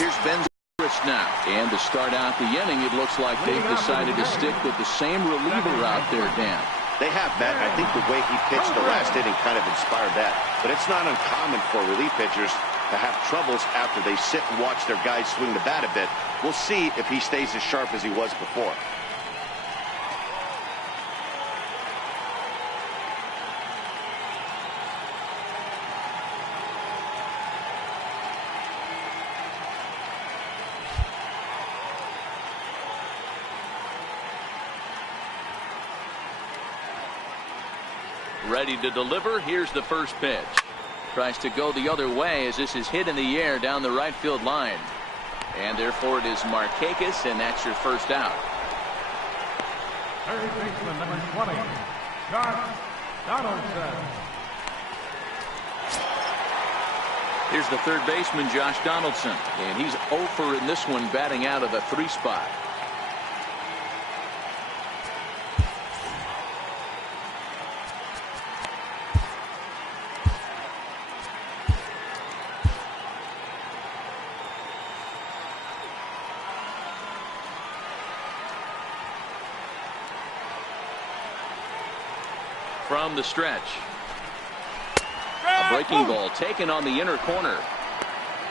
Here's Ben now. And to start out the inning, it looks like they've decided to stick with the same reliever out there, Dan. They have, Matt. I think the way he pitched the last inning kind of inspired that. But it's not uncommon for relief pitchers to have troubles after they sit and watch their guys swing the bat a bit. We'll see if he stays as sharp as he was before. Ready to deliver. Here's the first pitch. Tries to go the other way as this is hit in the air down the right field line. And therefore it is Markakis, and that's your first out. Third baseman, number 20, Josh Donaldson. Here's the third baseman, Josh Donaldson, and he's 0 for in this one, batting out of the 3 spot. From the stretch. A breaking ball taken on the inner corner.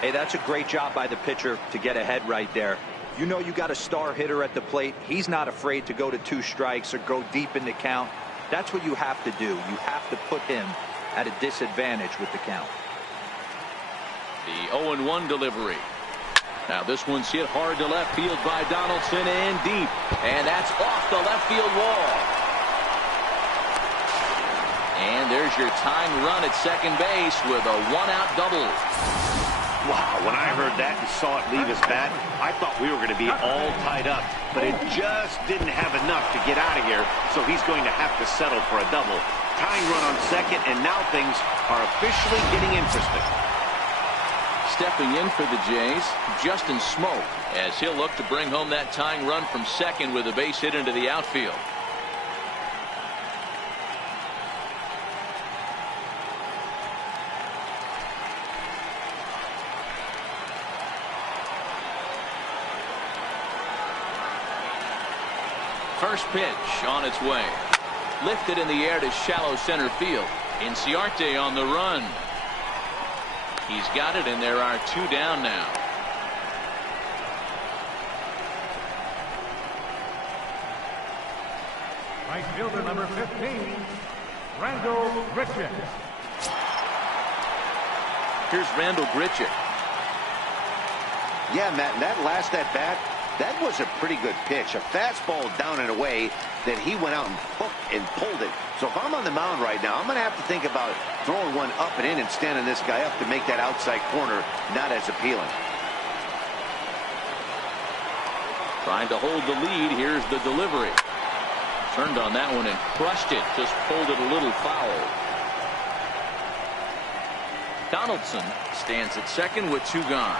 Hey, that's a great job by the pitcher to get ahead right there. You know you got a star hitter at the plate. He's not afraid to go to 2 strikes or go deep in the count. That's what you have to do. You have to put him at a disadvantage with the count. The 0-1 delivery. Now this one's hit hard to left field by Donaldson and deep. And that's off the left field wall. And there's your tying run at second base with a 1-out double. Wow, when I heard that and saw it leave his bat, I thought we were going to be all tied up. But it just didn't have enough to get out of here, so he's going to have to settle for a double. Tying run on second, and now things are officially getting interesting. Stepping in for the Jays, Justin Smoke, as he'll look to bring home that tying run from second with a base hit into the outfield. First pitch on its way. Lifted in the air to shallow center field. Inciarte on the run. He's got it, and there are 2 down now. Right fielder, number 15, Randall Grichuk. Here's Randall Grichuk. Yeah, Matt, that last at-bat, that was a pretty good pitch. A fastball down and away that he went out and hooked and pulled it. So if I'm on the mound right now, I'm going to have to think about throwing one up and in and standing this guy up to make that outside corner not as appealing. Trying to hold the lead. Here's the delivery. Turned on that one and crushed it. Just pulled it a little foul. Donaldson stands at second with 2 gone.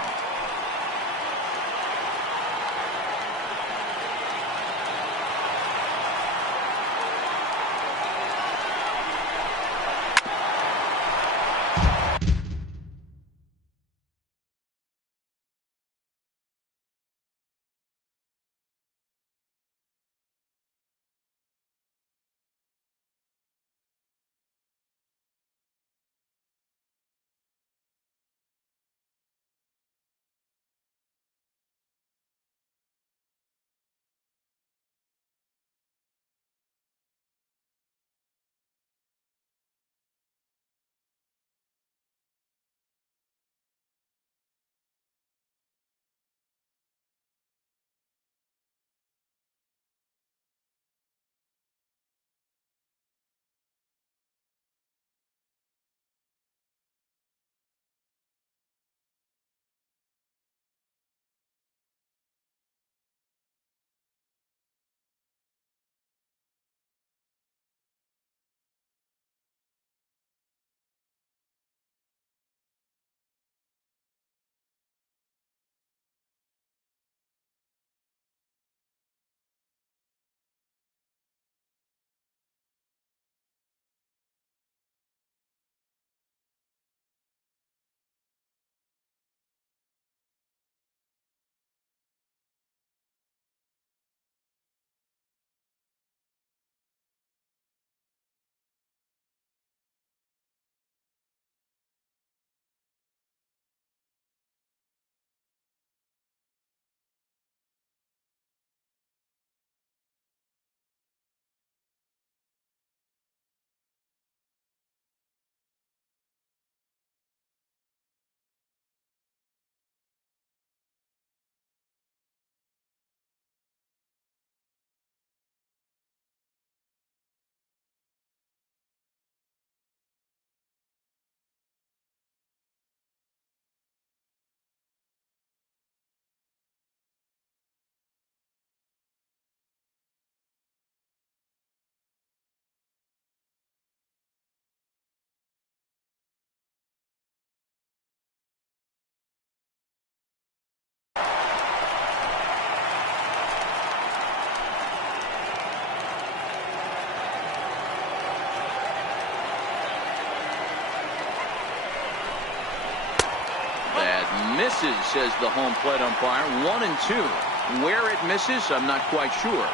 Misses, says the home plate umpire. 1-2. Where it misses, I'm not quite sure.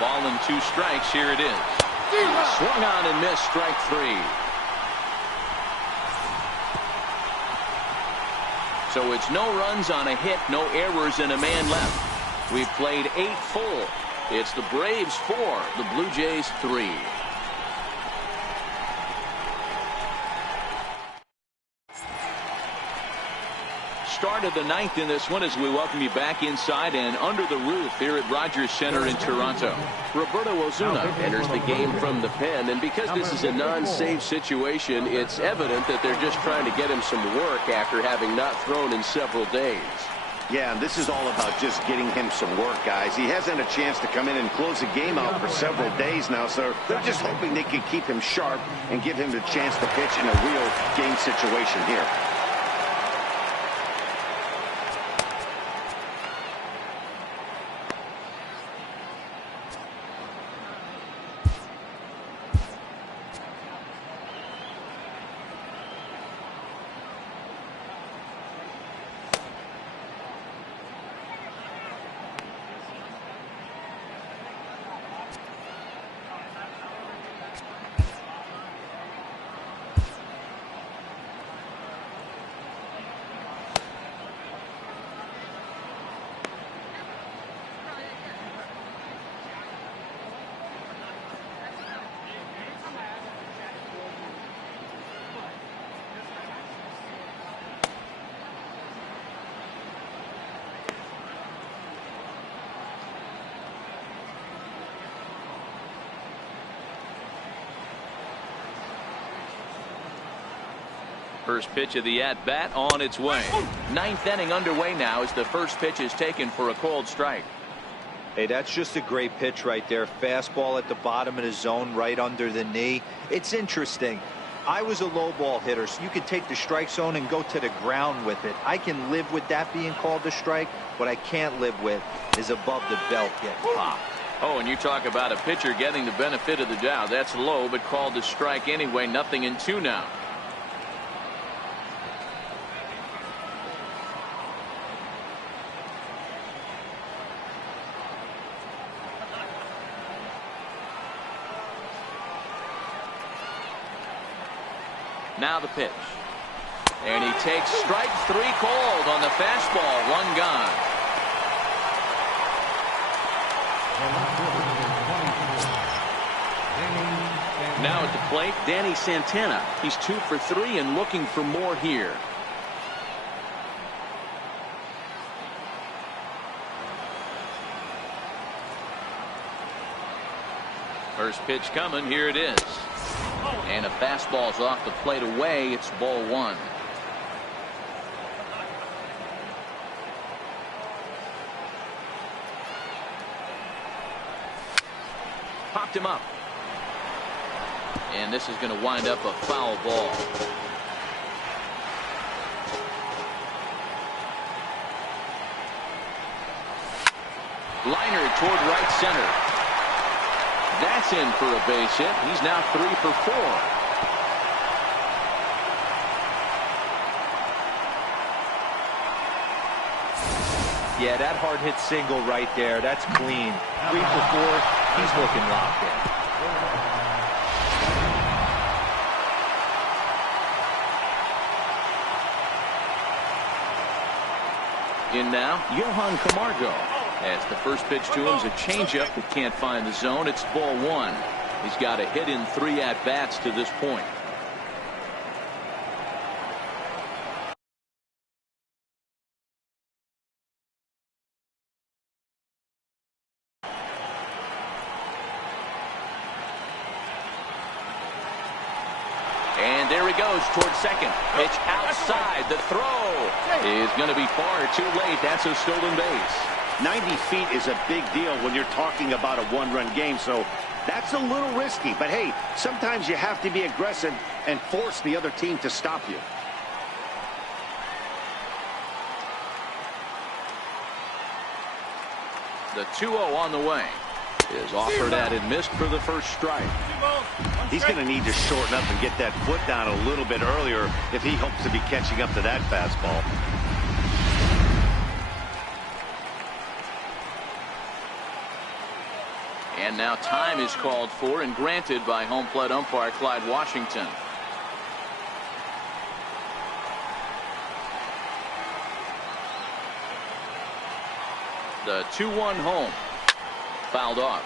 Ball and 2 strikes. Here it is. Swung on and missed. Strike 3. So it's no runs on a hit, no errors, and a man left. We've played 8 full. It's the Braves 4, the Blue Jays 3. Start of the 9th in this one as we welcome you back inside and under the roof here at Rogers Center in Toronto. Roberto Ozuna enters the game from the pen, and because this is a non-save situation, it's evident that they're just trying to get him some work after having not thrown in several days. Yeah, and this is all about just getting him some work, guys. He hasn't had a chance to come in and close the game out for several days now, so they're just hoping they can keep him sharp and give him the chance to pitch in a real game situation here. First pitch of the at-bat on its way. 9th inning underway now as the first pitch is taken for a called strike. Hey, that's just a great pitch right there. Fastball at the bottom of the zone, right under the knee. It's interesting. I was a low ball hitter, so you could take the strike zone and go to the ground with it. I can live with that being called a strike. What I can't live with is above the belt getting popped. Oh, and you talk about a pitcher getting the benefit of the doubt. That's low, but called a strike anyway. 0-2 now. Now the pitch. And he takes strike 3 called on the fastball. 1 gone. Now at the plate, Danny Santana. He's 2 for 3 and looking for more here. First pitch coming. Here it is. And a fastball's off the plate away. It's ball 1. Popped him up. And this is going to wind up a foul ball. Liner toward right center. That's in for a base hit. He's now 3 for 4. Yeah, that hard hit single right there. That's clean. 3 for 4. He's looking locked in. In now, Johan Camargo. As the first pitch to him is a changeup that can't find the zone. It's ball 1. He's got a hit in 3 at-bats to this point. And there he goes towards second. Pitch outside. The throw is going to be far too late. That's a stolen base. 90 feet is a big deal when you're talking about a 1-run game, so that's a little risky. But hey, sometimes you have to be aggressive and force the other team to stop you. The 2-0 on the way. Is offered at and missed for the first strike. He's going to need to shorten up and get that foot down a little bit earlier if he hopes to be catching up to that fastball. And now time is called for and granted by home plate umpire Clyde Washington. The 2-1 home. Fouled off.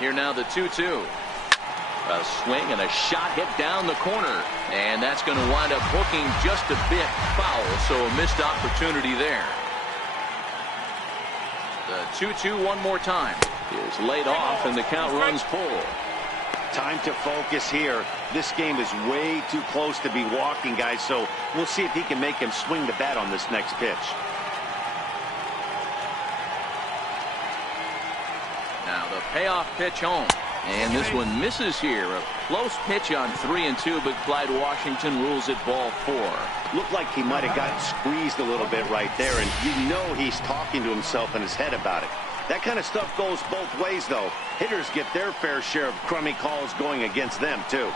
Here now the 2-2. A swing and a shot hit down the corner. And that's going to wind up hooking just a bit foul. So a missed opportunity there. The 2-2 one more time. Is laid off and the count runs full. Time to focus here. This game is way too close to be walking, guys, so we'll see if he can make him swing the bat on this next pitch. Now the payoff pitch home. And this one misses here. A close pitch on 3-2, but Clyde Washington rules it ball 4. Looked like he might have gotten squeezed a little bit right there, and you know he's talking to himself in his head about it. That kind of stuff goes both ways, though. Hitters get their fair share of crummy calls going against them, too.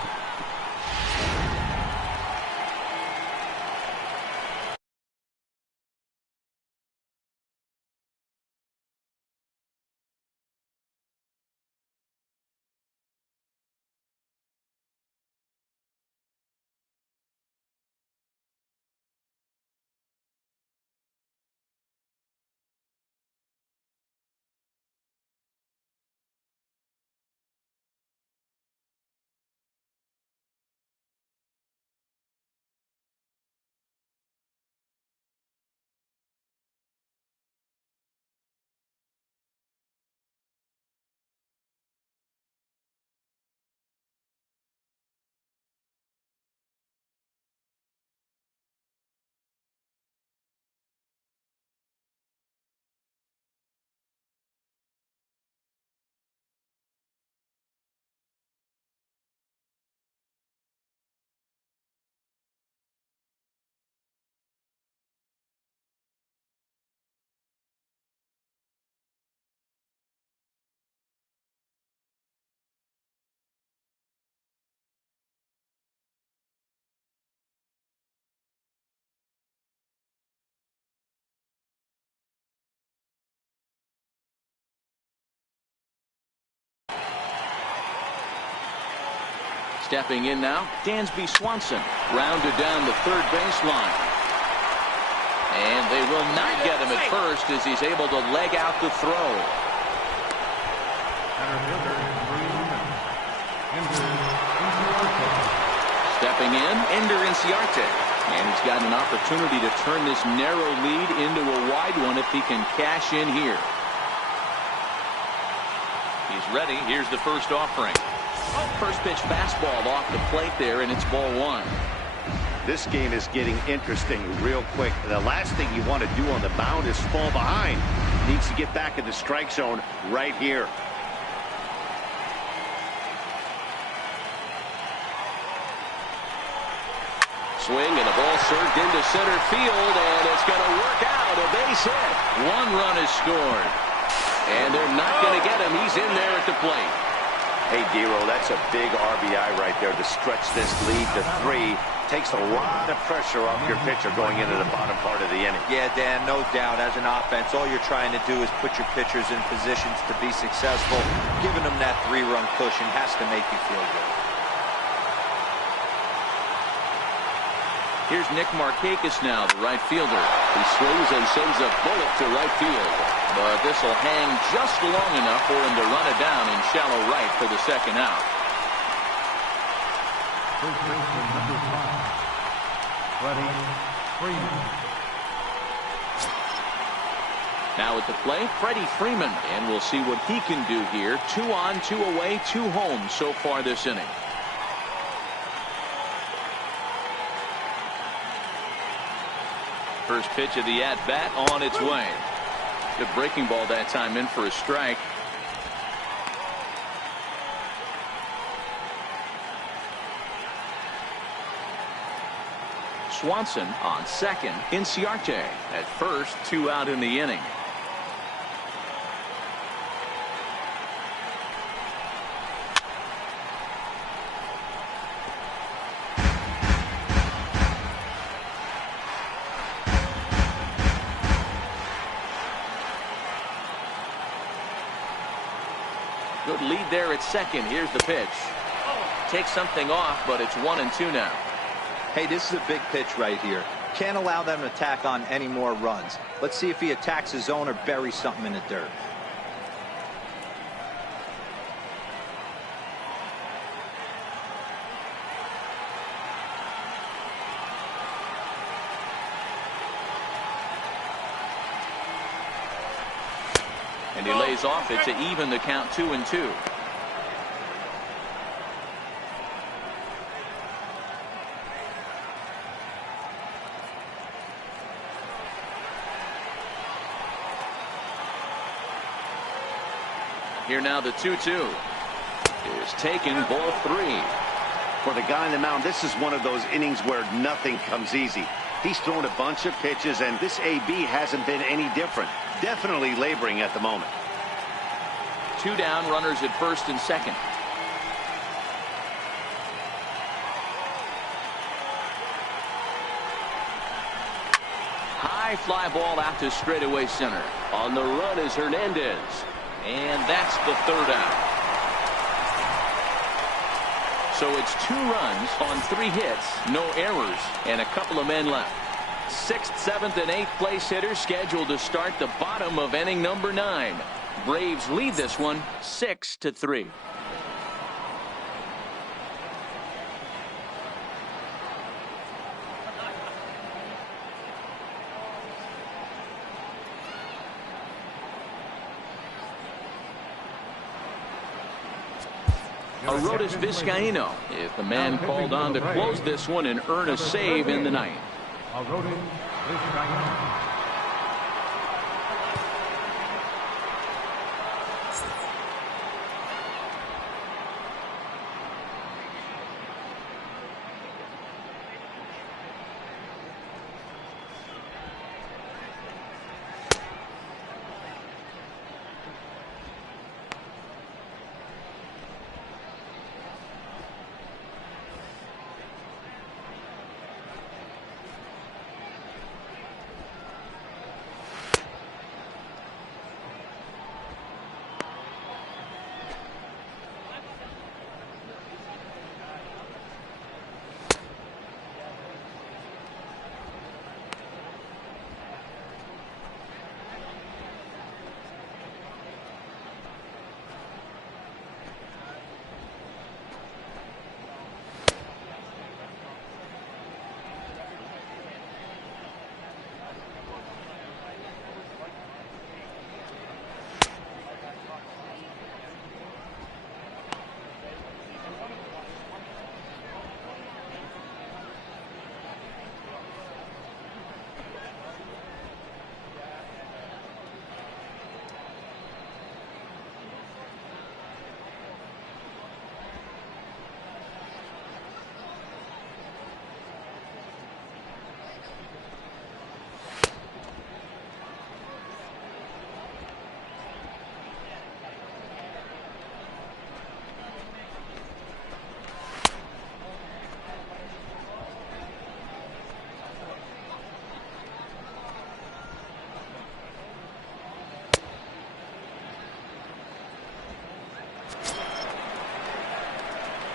Stepping in now, Dansby Swanson. Rounded down the third baseline. And they will not get him at first as he's able to leg out the throw. Stepping in, Ender Inciarte. And he's got an opportunity to turn this narrow lead into a wide one if he can cash in here. He's ready. Here's the first offering. First pitch fastball off the plate there, and it's ball 1. This game is getting interesting real quick. The last thing you want to do on the mound is fall behind. Needs to get back in the strike zone right here. Swing and a ball served into center field, and it's going to work out. A base hit. 1 run is scored. And they're not going to get him. He's in there at the plate. Hey, Dero, that's a big RBI right there to stretch this lead to 3. Takes a lot of pressure off your pitcher going into the bottom part of the inning. Yeah, Dan, no doubt. As an offense, all you're trying to do is put your pitchers in positions to be successful. Giving them that 3-run cushion has to make you feel good. Here's Nick Markakis now, the right fielder. He swings and sends a bullet to right field. But this will hang just long enough for him to run it down in shallow right for the second out. First baseman number 5, Freddie Freeman. Now at the plate, Freddie Freeman. And we'll see what he can do here. 2 on, 2 away, 2 home so far this inning. First pitch of the at-bat on its way. Good breaking ball that time in for a strike. Swanson on second. Inciarte at first, 2 out in the inning. Good lead there at second. Here's the pitch. Takes something off, but it's 1-2 now. Hey, this is a big pitch right here. Can't allow them to tack on any more runs. Let's see if he attacks his zone or buries something in the dirt. And he lays off it to even the count 2-2. Here now the 2-2 is taken, ball 3. For the guy on the mound, this is one of those innings where nothing comes easy. He's thrown a bunch of pitches, and this AB hasn't been any different. Definitely laboring at the moment. 2 down, runners at first and second. High fly ball out to straightaway center. On the run is Hernandez. And that's the 3rd out. So it's 2 runs on 3 hits, no errors, and a couple of men left. 6th, 7th, and 8th place hitters scheduled to start the bottom of inning number 9. Braves lead this one 6-3. Arodys Vizcaíno is the man called on to close this one and earn a save in the ninth. Arodys Vizcaíno.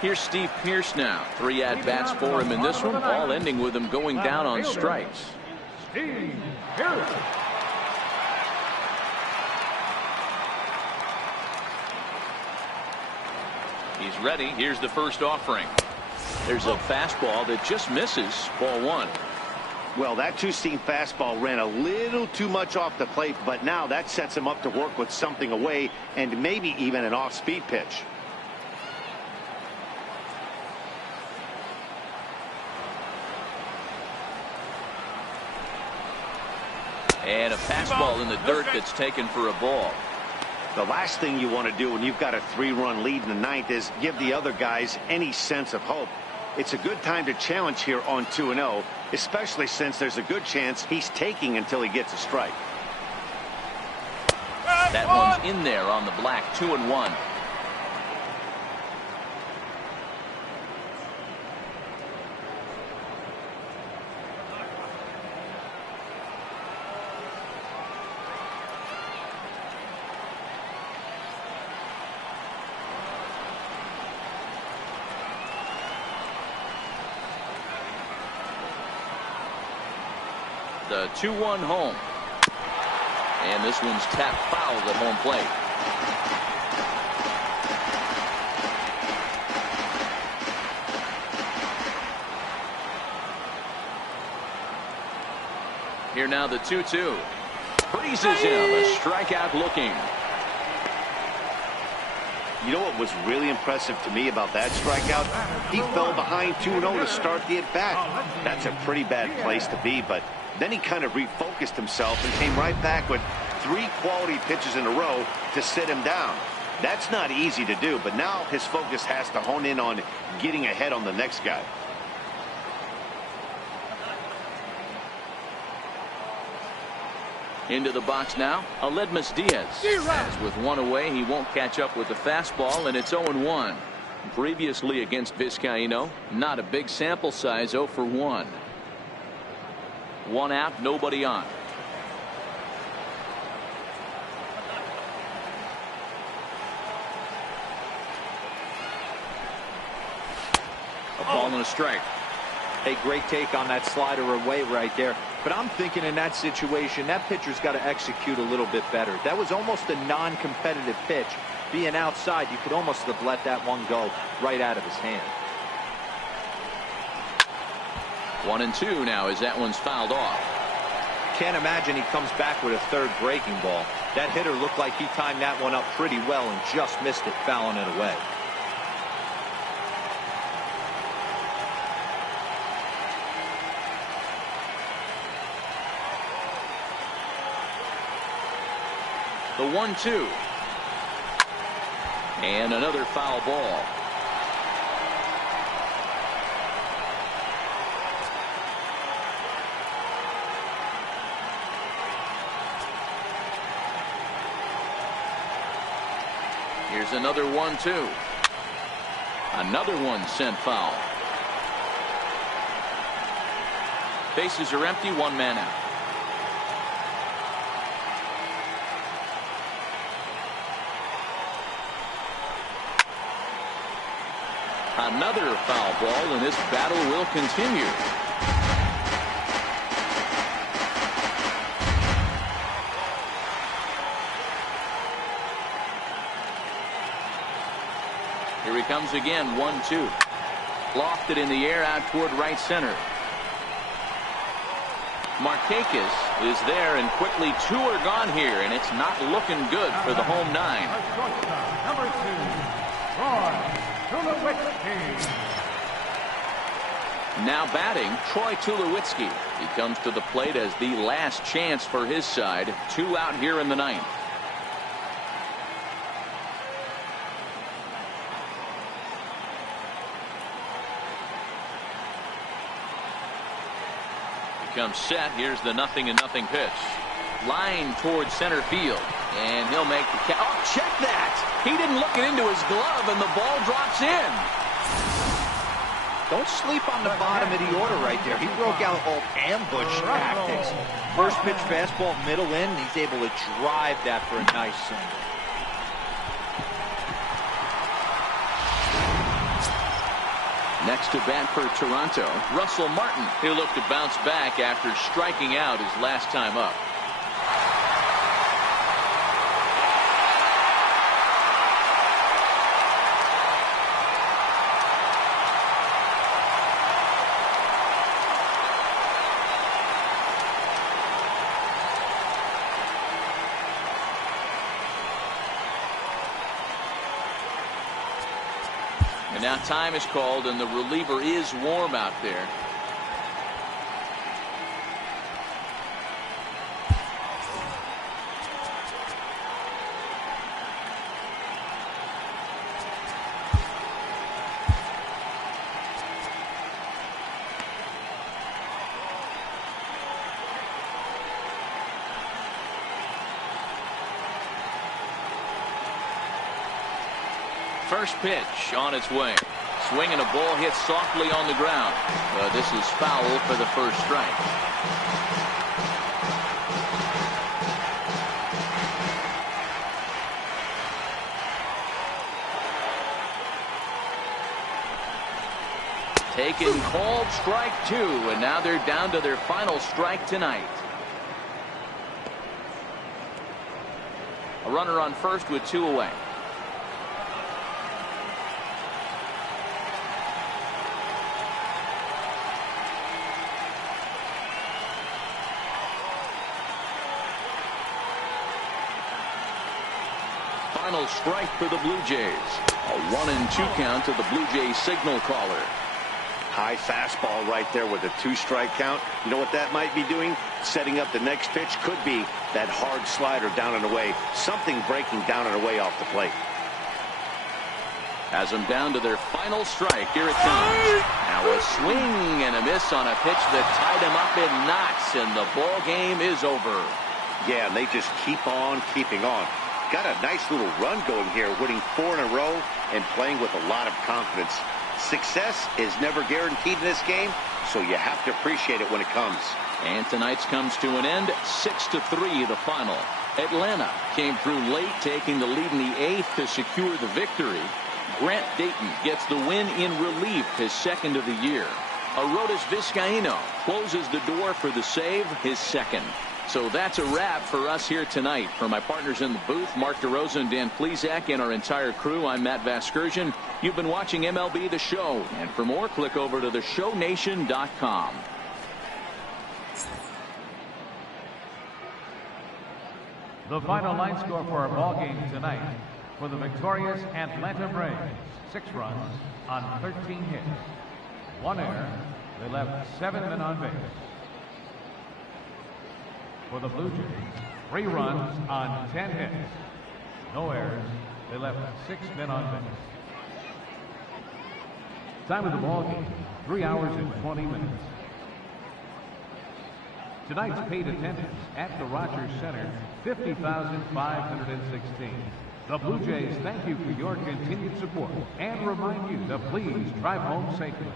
Here's Steve Pearce now. 3 at-bats for him in this one, all ending with him going down on strikes. Steve Pearce. He's ready. Here's the first offering. There's a fastball that just misses. Ball 1. Well, that 2-seam fastball ran a little too much off the plate, but now that sets him up to work with something away and maybe even an off-speed pitch. And a fastball in the dirt that's taken for a ball. The last thing you want to do when you've got a 3-run lead in the ninth is give the other guys any sense of hope. It's a good time to challenge here on 2-0. especially since there's a good chance he's taking until he gets a strike. That one's in there on the black. 2-1. The 2-1 home. And this one's tapped foul at home plate. Here now the 2-2. Freezes him. A strikeout looking. You know what was really impressive to me about that strikeout? He fell behind 2-0 to start the at-bat. That's a pretty bad place to be, but then he kind of refocused himself and came right back with 3 quality pitches in a row to sit him down. That's not easy to do, but now his focus has to hone in on getting ahead on the next guy. Into the box now, Aledmus Diaz. As with one away, he won't catch up with the fastball, and it's 0-1. Previously against Vizcaíno, not a big sample size, 0 for 1. 1 out, nobody on. A ball and a strike. A great take on that slider away right there. But I'm thinking in that situation, that pitcher's got to execute a little bit better. That was almost a non-competitive pitch. Being outside, you could almost have let that one go right out of his hand. 1-2 now as that one's fouled off. Can't imagine he comes back with a third breaking ball. That hitter looked like he timed that one up pretty well and just missed it, fouling it away. The 1-2. And another foul ball. Here's another 1-2. Another one sent foul. Bases are empty, 1 man out. Another foul ball, and this battle will continue. Here he comes again, 1-2. Lofted in the air out toward right center. Markakis is there, and quickly 2 are gone here, and it's not looking good for the home 9. Number 2, Troy Tulowitzki. Now batting, Troy Tulowitzki. He comes to the plate as the last chance for his side. 2 out here in the 9th. He comes set. Here's the 0-0 pitch. Line towards center field. And he'll make the catch. Oh, check that! He didn't look it into his glove, and the ball drops in. Don't sleep on the bottom of the order right there. He broke out old ambush tactics. First pitch fastball, middle in. He's able to drive that for a nice single. Next to bat for Toronto, Russell Martin. He'll look to bounce back after striking out his last time up. And now time is called, and the reliever is warm out there. First pitch on its way. Swing and a ball hit softly on the ground. This is foul for the first strike. Taken, called strike 2, and now they're down to their final strike tonight. A runner on first with 2 away. Final strike for the Blue Jays. A 1-2 count to the Blue Jays signal caller. High fastball right there with a 2-strike count. You know what that might be doing? Setting up the next pitch. Could be that hard slider down and away. Something breaking down and away off the plate. Has them down to their final strike. Here it comes. Now a swing and a miss on a pitch that tied him up in knots, and the ball game is over. Yeah, and they just keep on keeping on. Got a nice little run going here, winning 4 in a row and playing with a lot of confidence. Success is never guaranteed in this game, so you have to appreciate it when it comes. And tonight's comes to an end. 6-3 the final. Atlanta came through late, taking the lead in the 8th to secure the victory. Grant Dayton gets the win in relief, his 2nd of the year. Arodys Vizcaíno closes the door for the save, his 2nd. So that's a wrap for us here tonight. For my partners in the booth, Mark DeRosa and Dan Plesac, and our entire crew, I'm Matt Vasgersian. You've been watching MLB The Show. And for more, click over to theshownation.com. The final line score for our ball game tonight: for the victorious Atlanta Braves, 6 runs on 13 hits, 1 error. They left 7 men on base. For the Blue Jays, 3 runs on 10 hits, no errors. They left 6 men on base. Time of the ball game, 3 hours and 20 minutes. Tonight's paid attendance at the Rogers Center, 50,516. The Blue Jays thank you for your continued support and remind you to please drive home safely.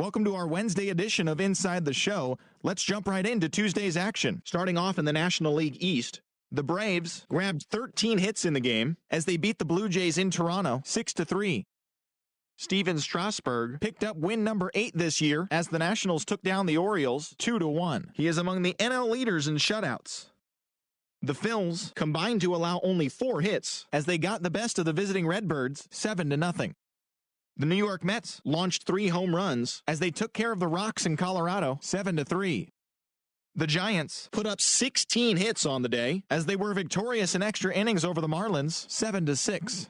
Welcome to our Wednesday edition of Inside the Show. Let's jump right into Tuesday's action. Starting off in the National League East, the Braves grabbed 13 hits in the game as they beat the Blue Jays in Toronto 6-3. Steven Strasburg picked up win number 8 this year as the Nationals took down the Orioles 2-1. He is among the NL leaders in shutouts. The Phils combined to allow only 4 hits as they got the best of the visiting Redbirds 7-0. The New York Mets launched 3 home runs as they took care of the Rocks in Colorado 7-3. The Giants put up 16 hits on the day as they were victorious in extra innings over the Marlins 7-6.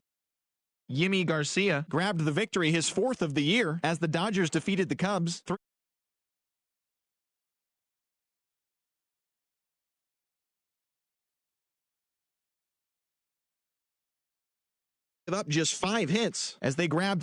Yimi Garcia grabbed the victory, his 4th of the year, as the Dodgers defeated the Cubs 3. Up just 5 hits as they grabbed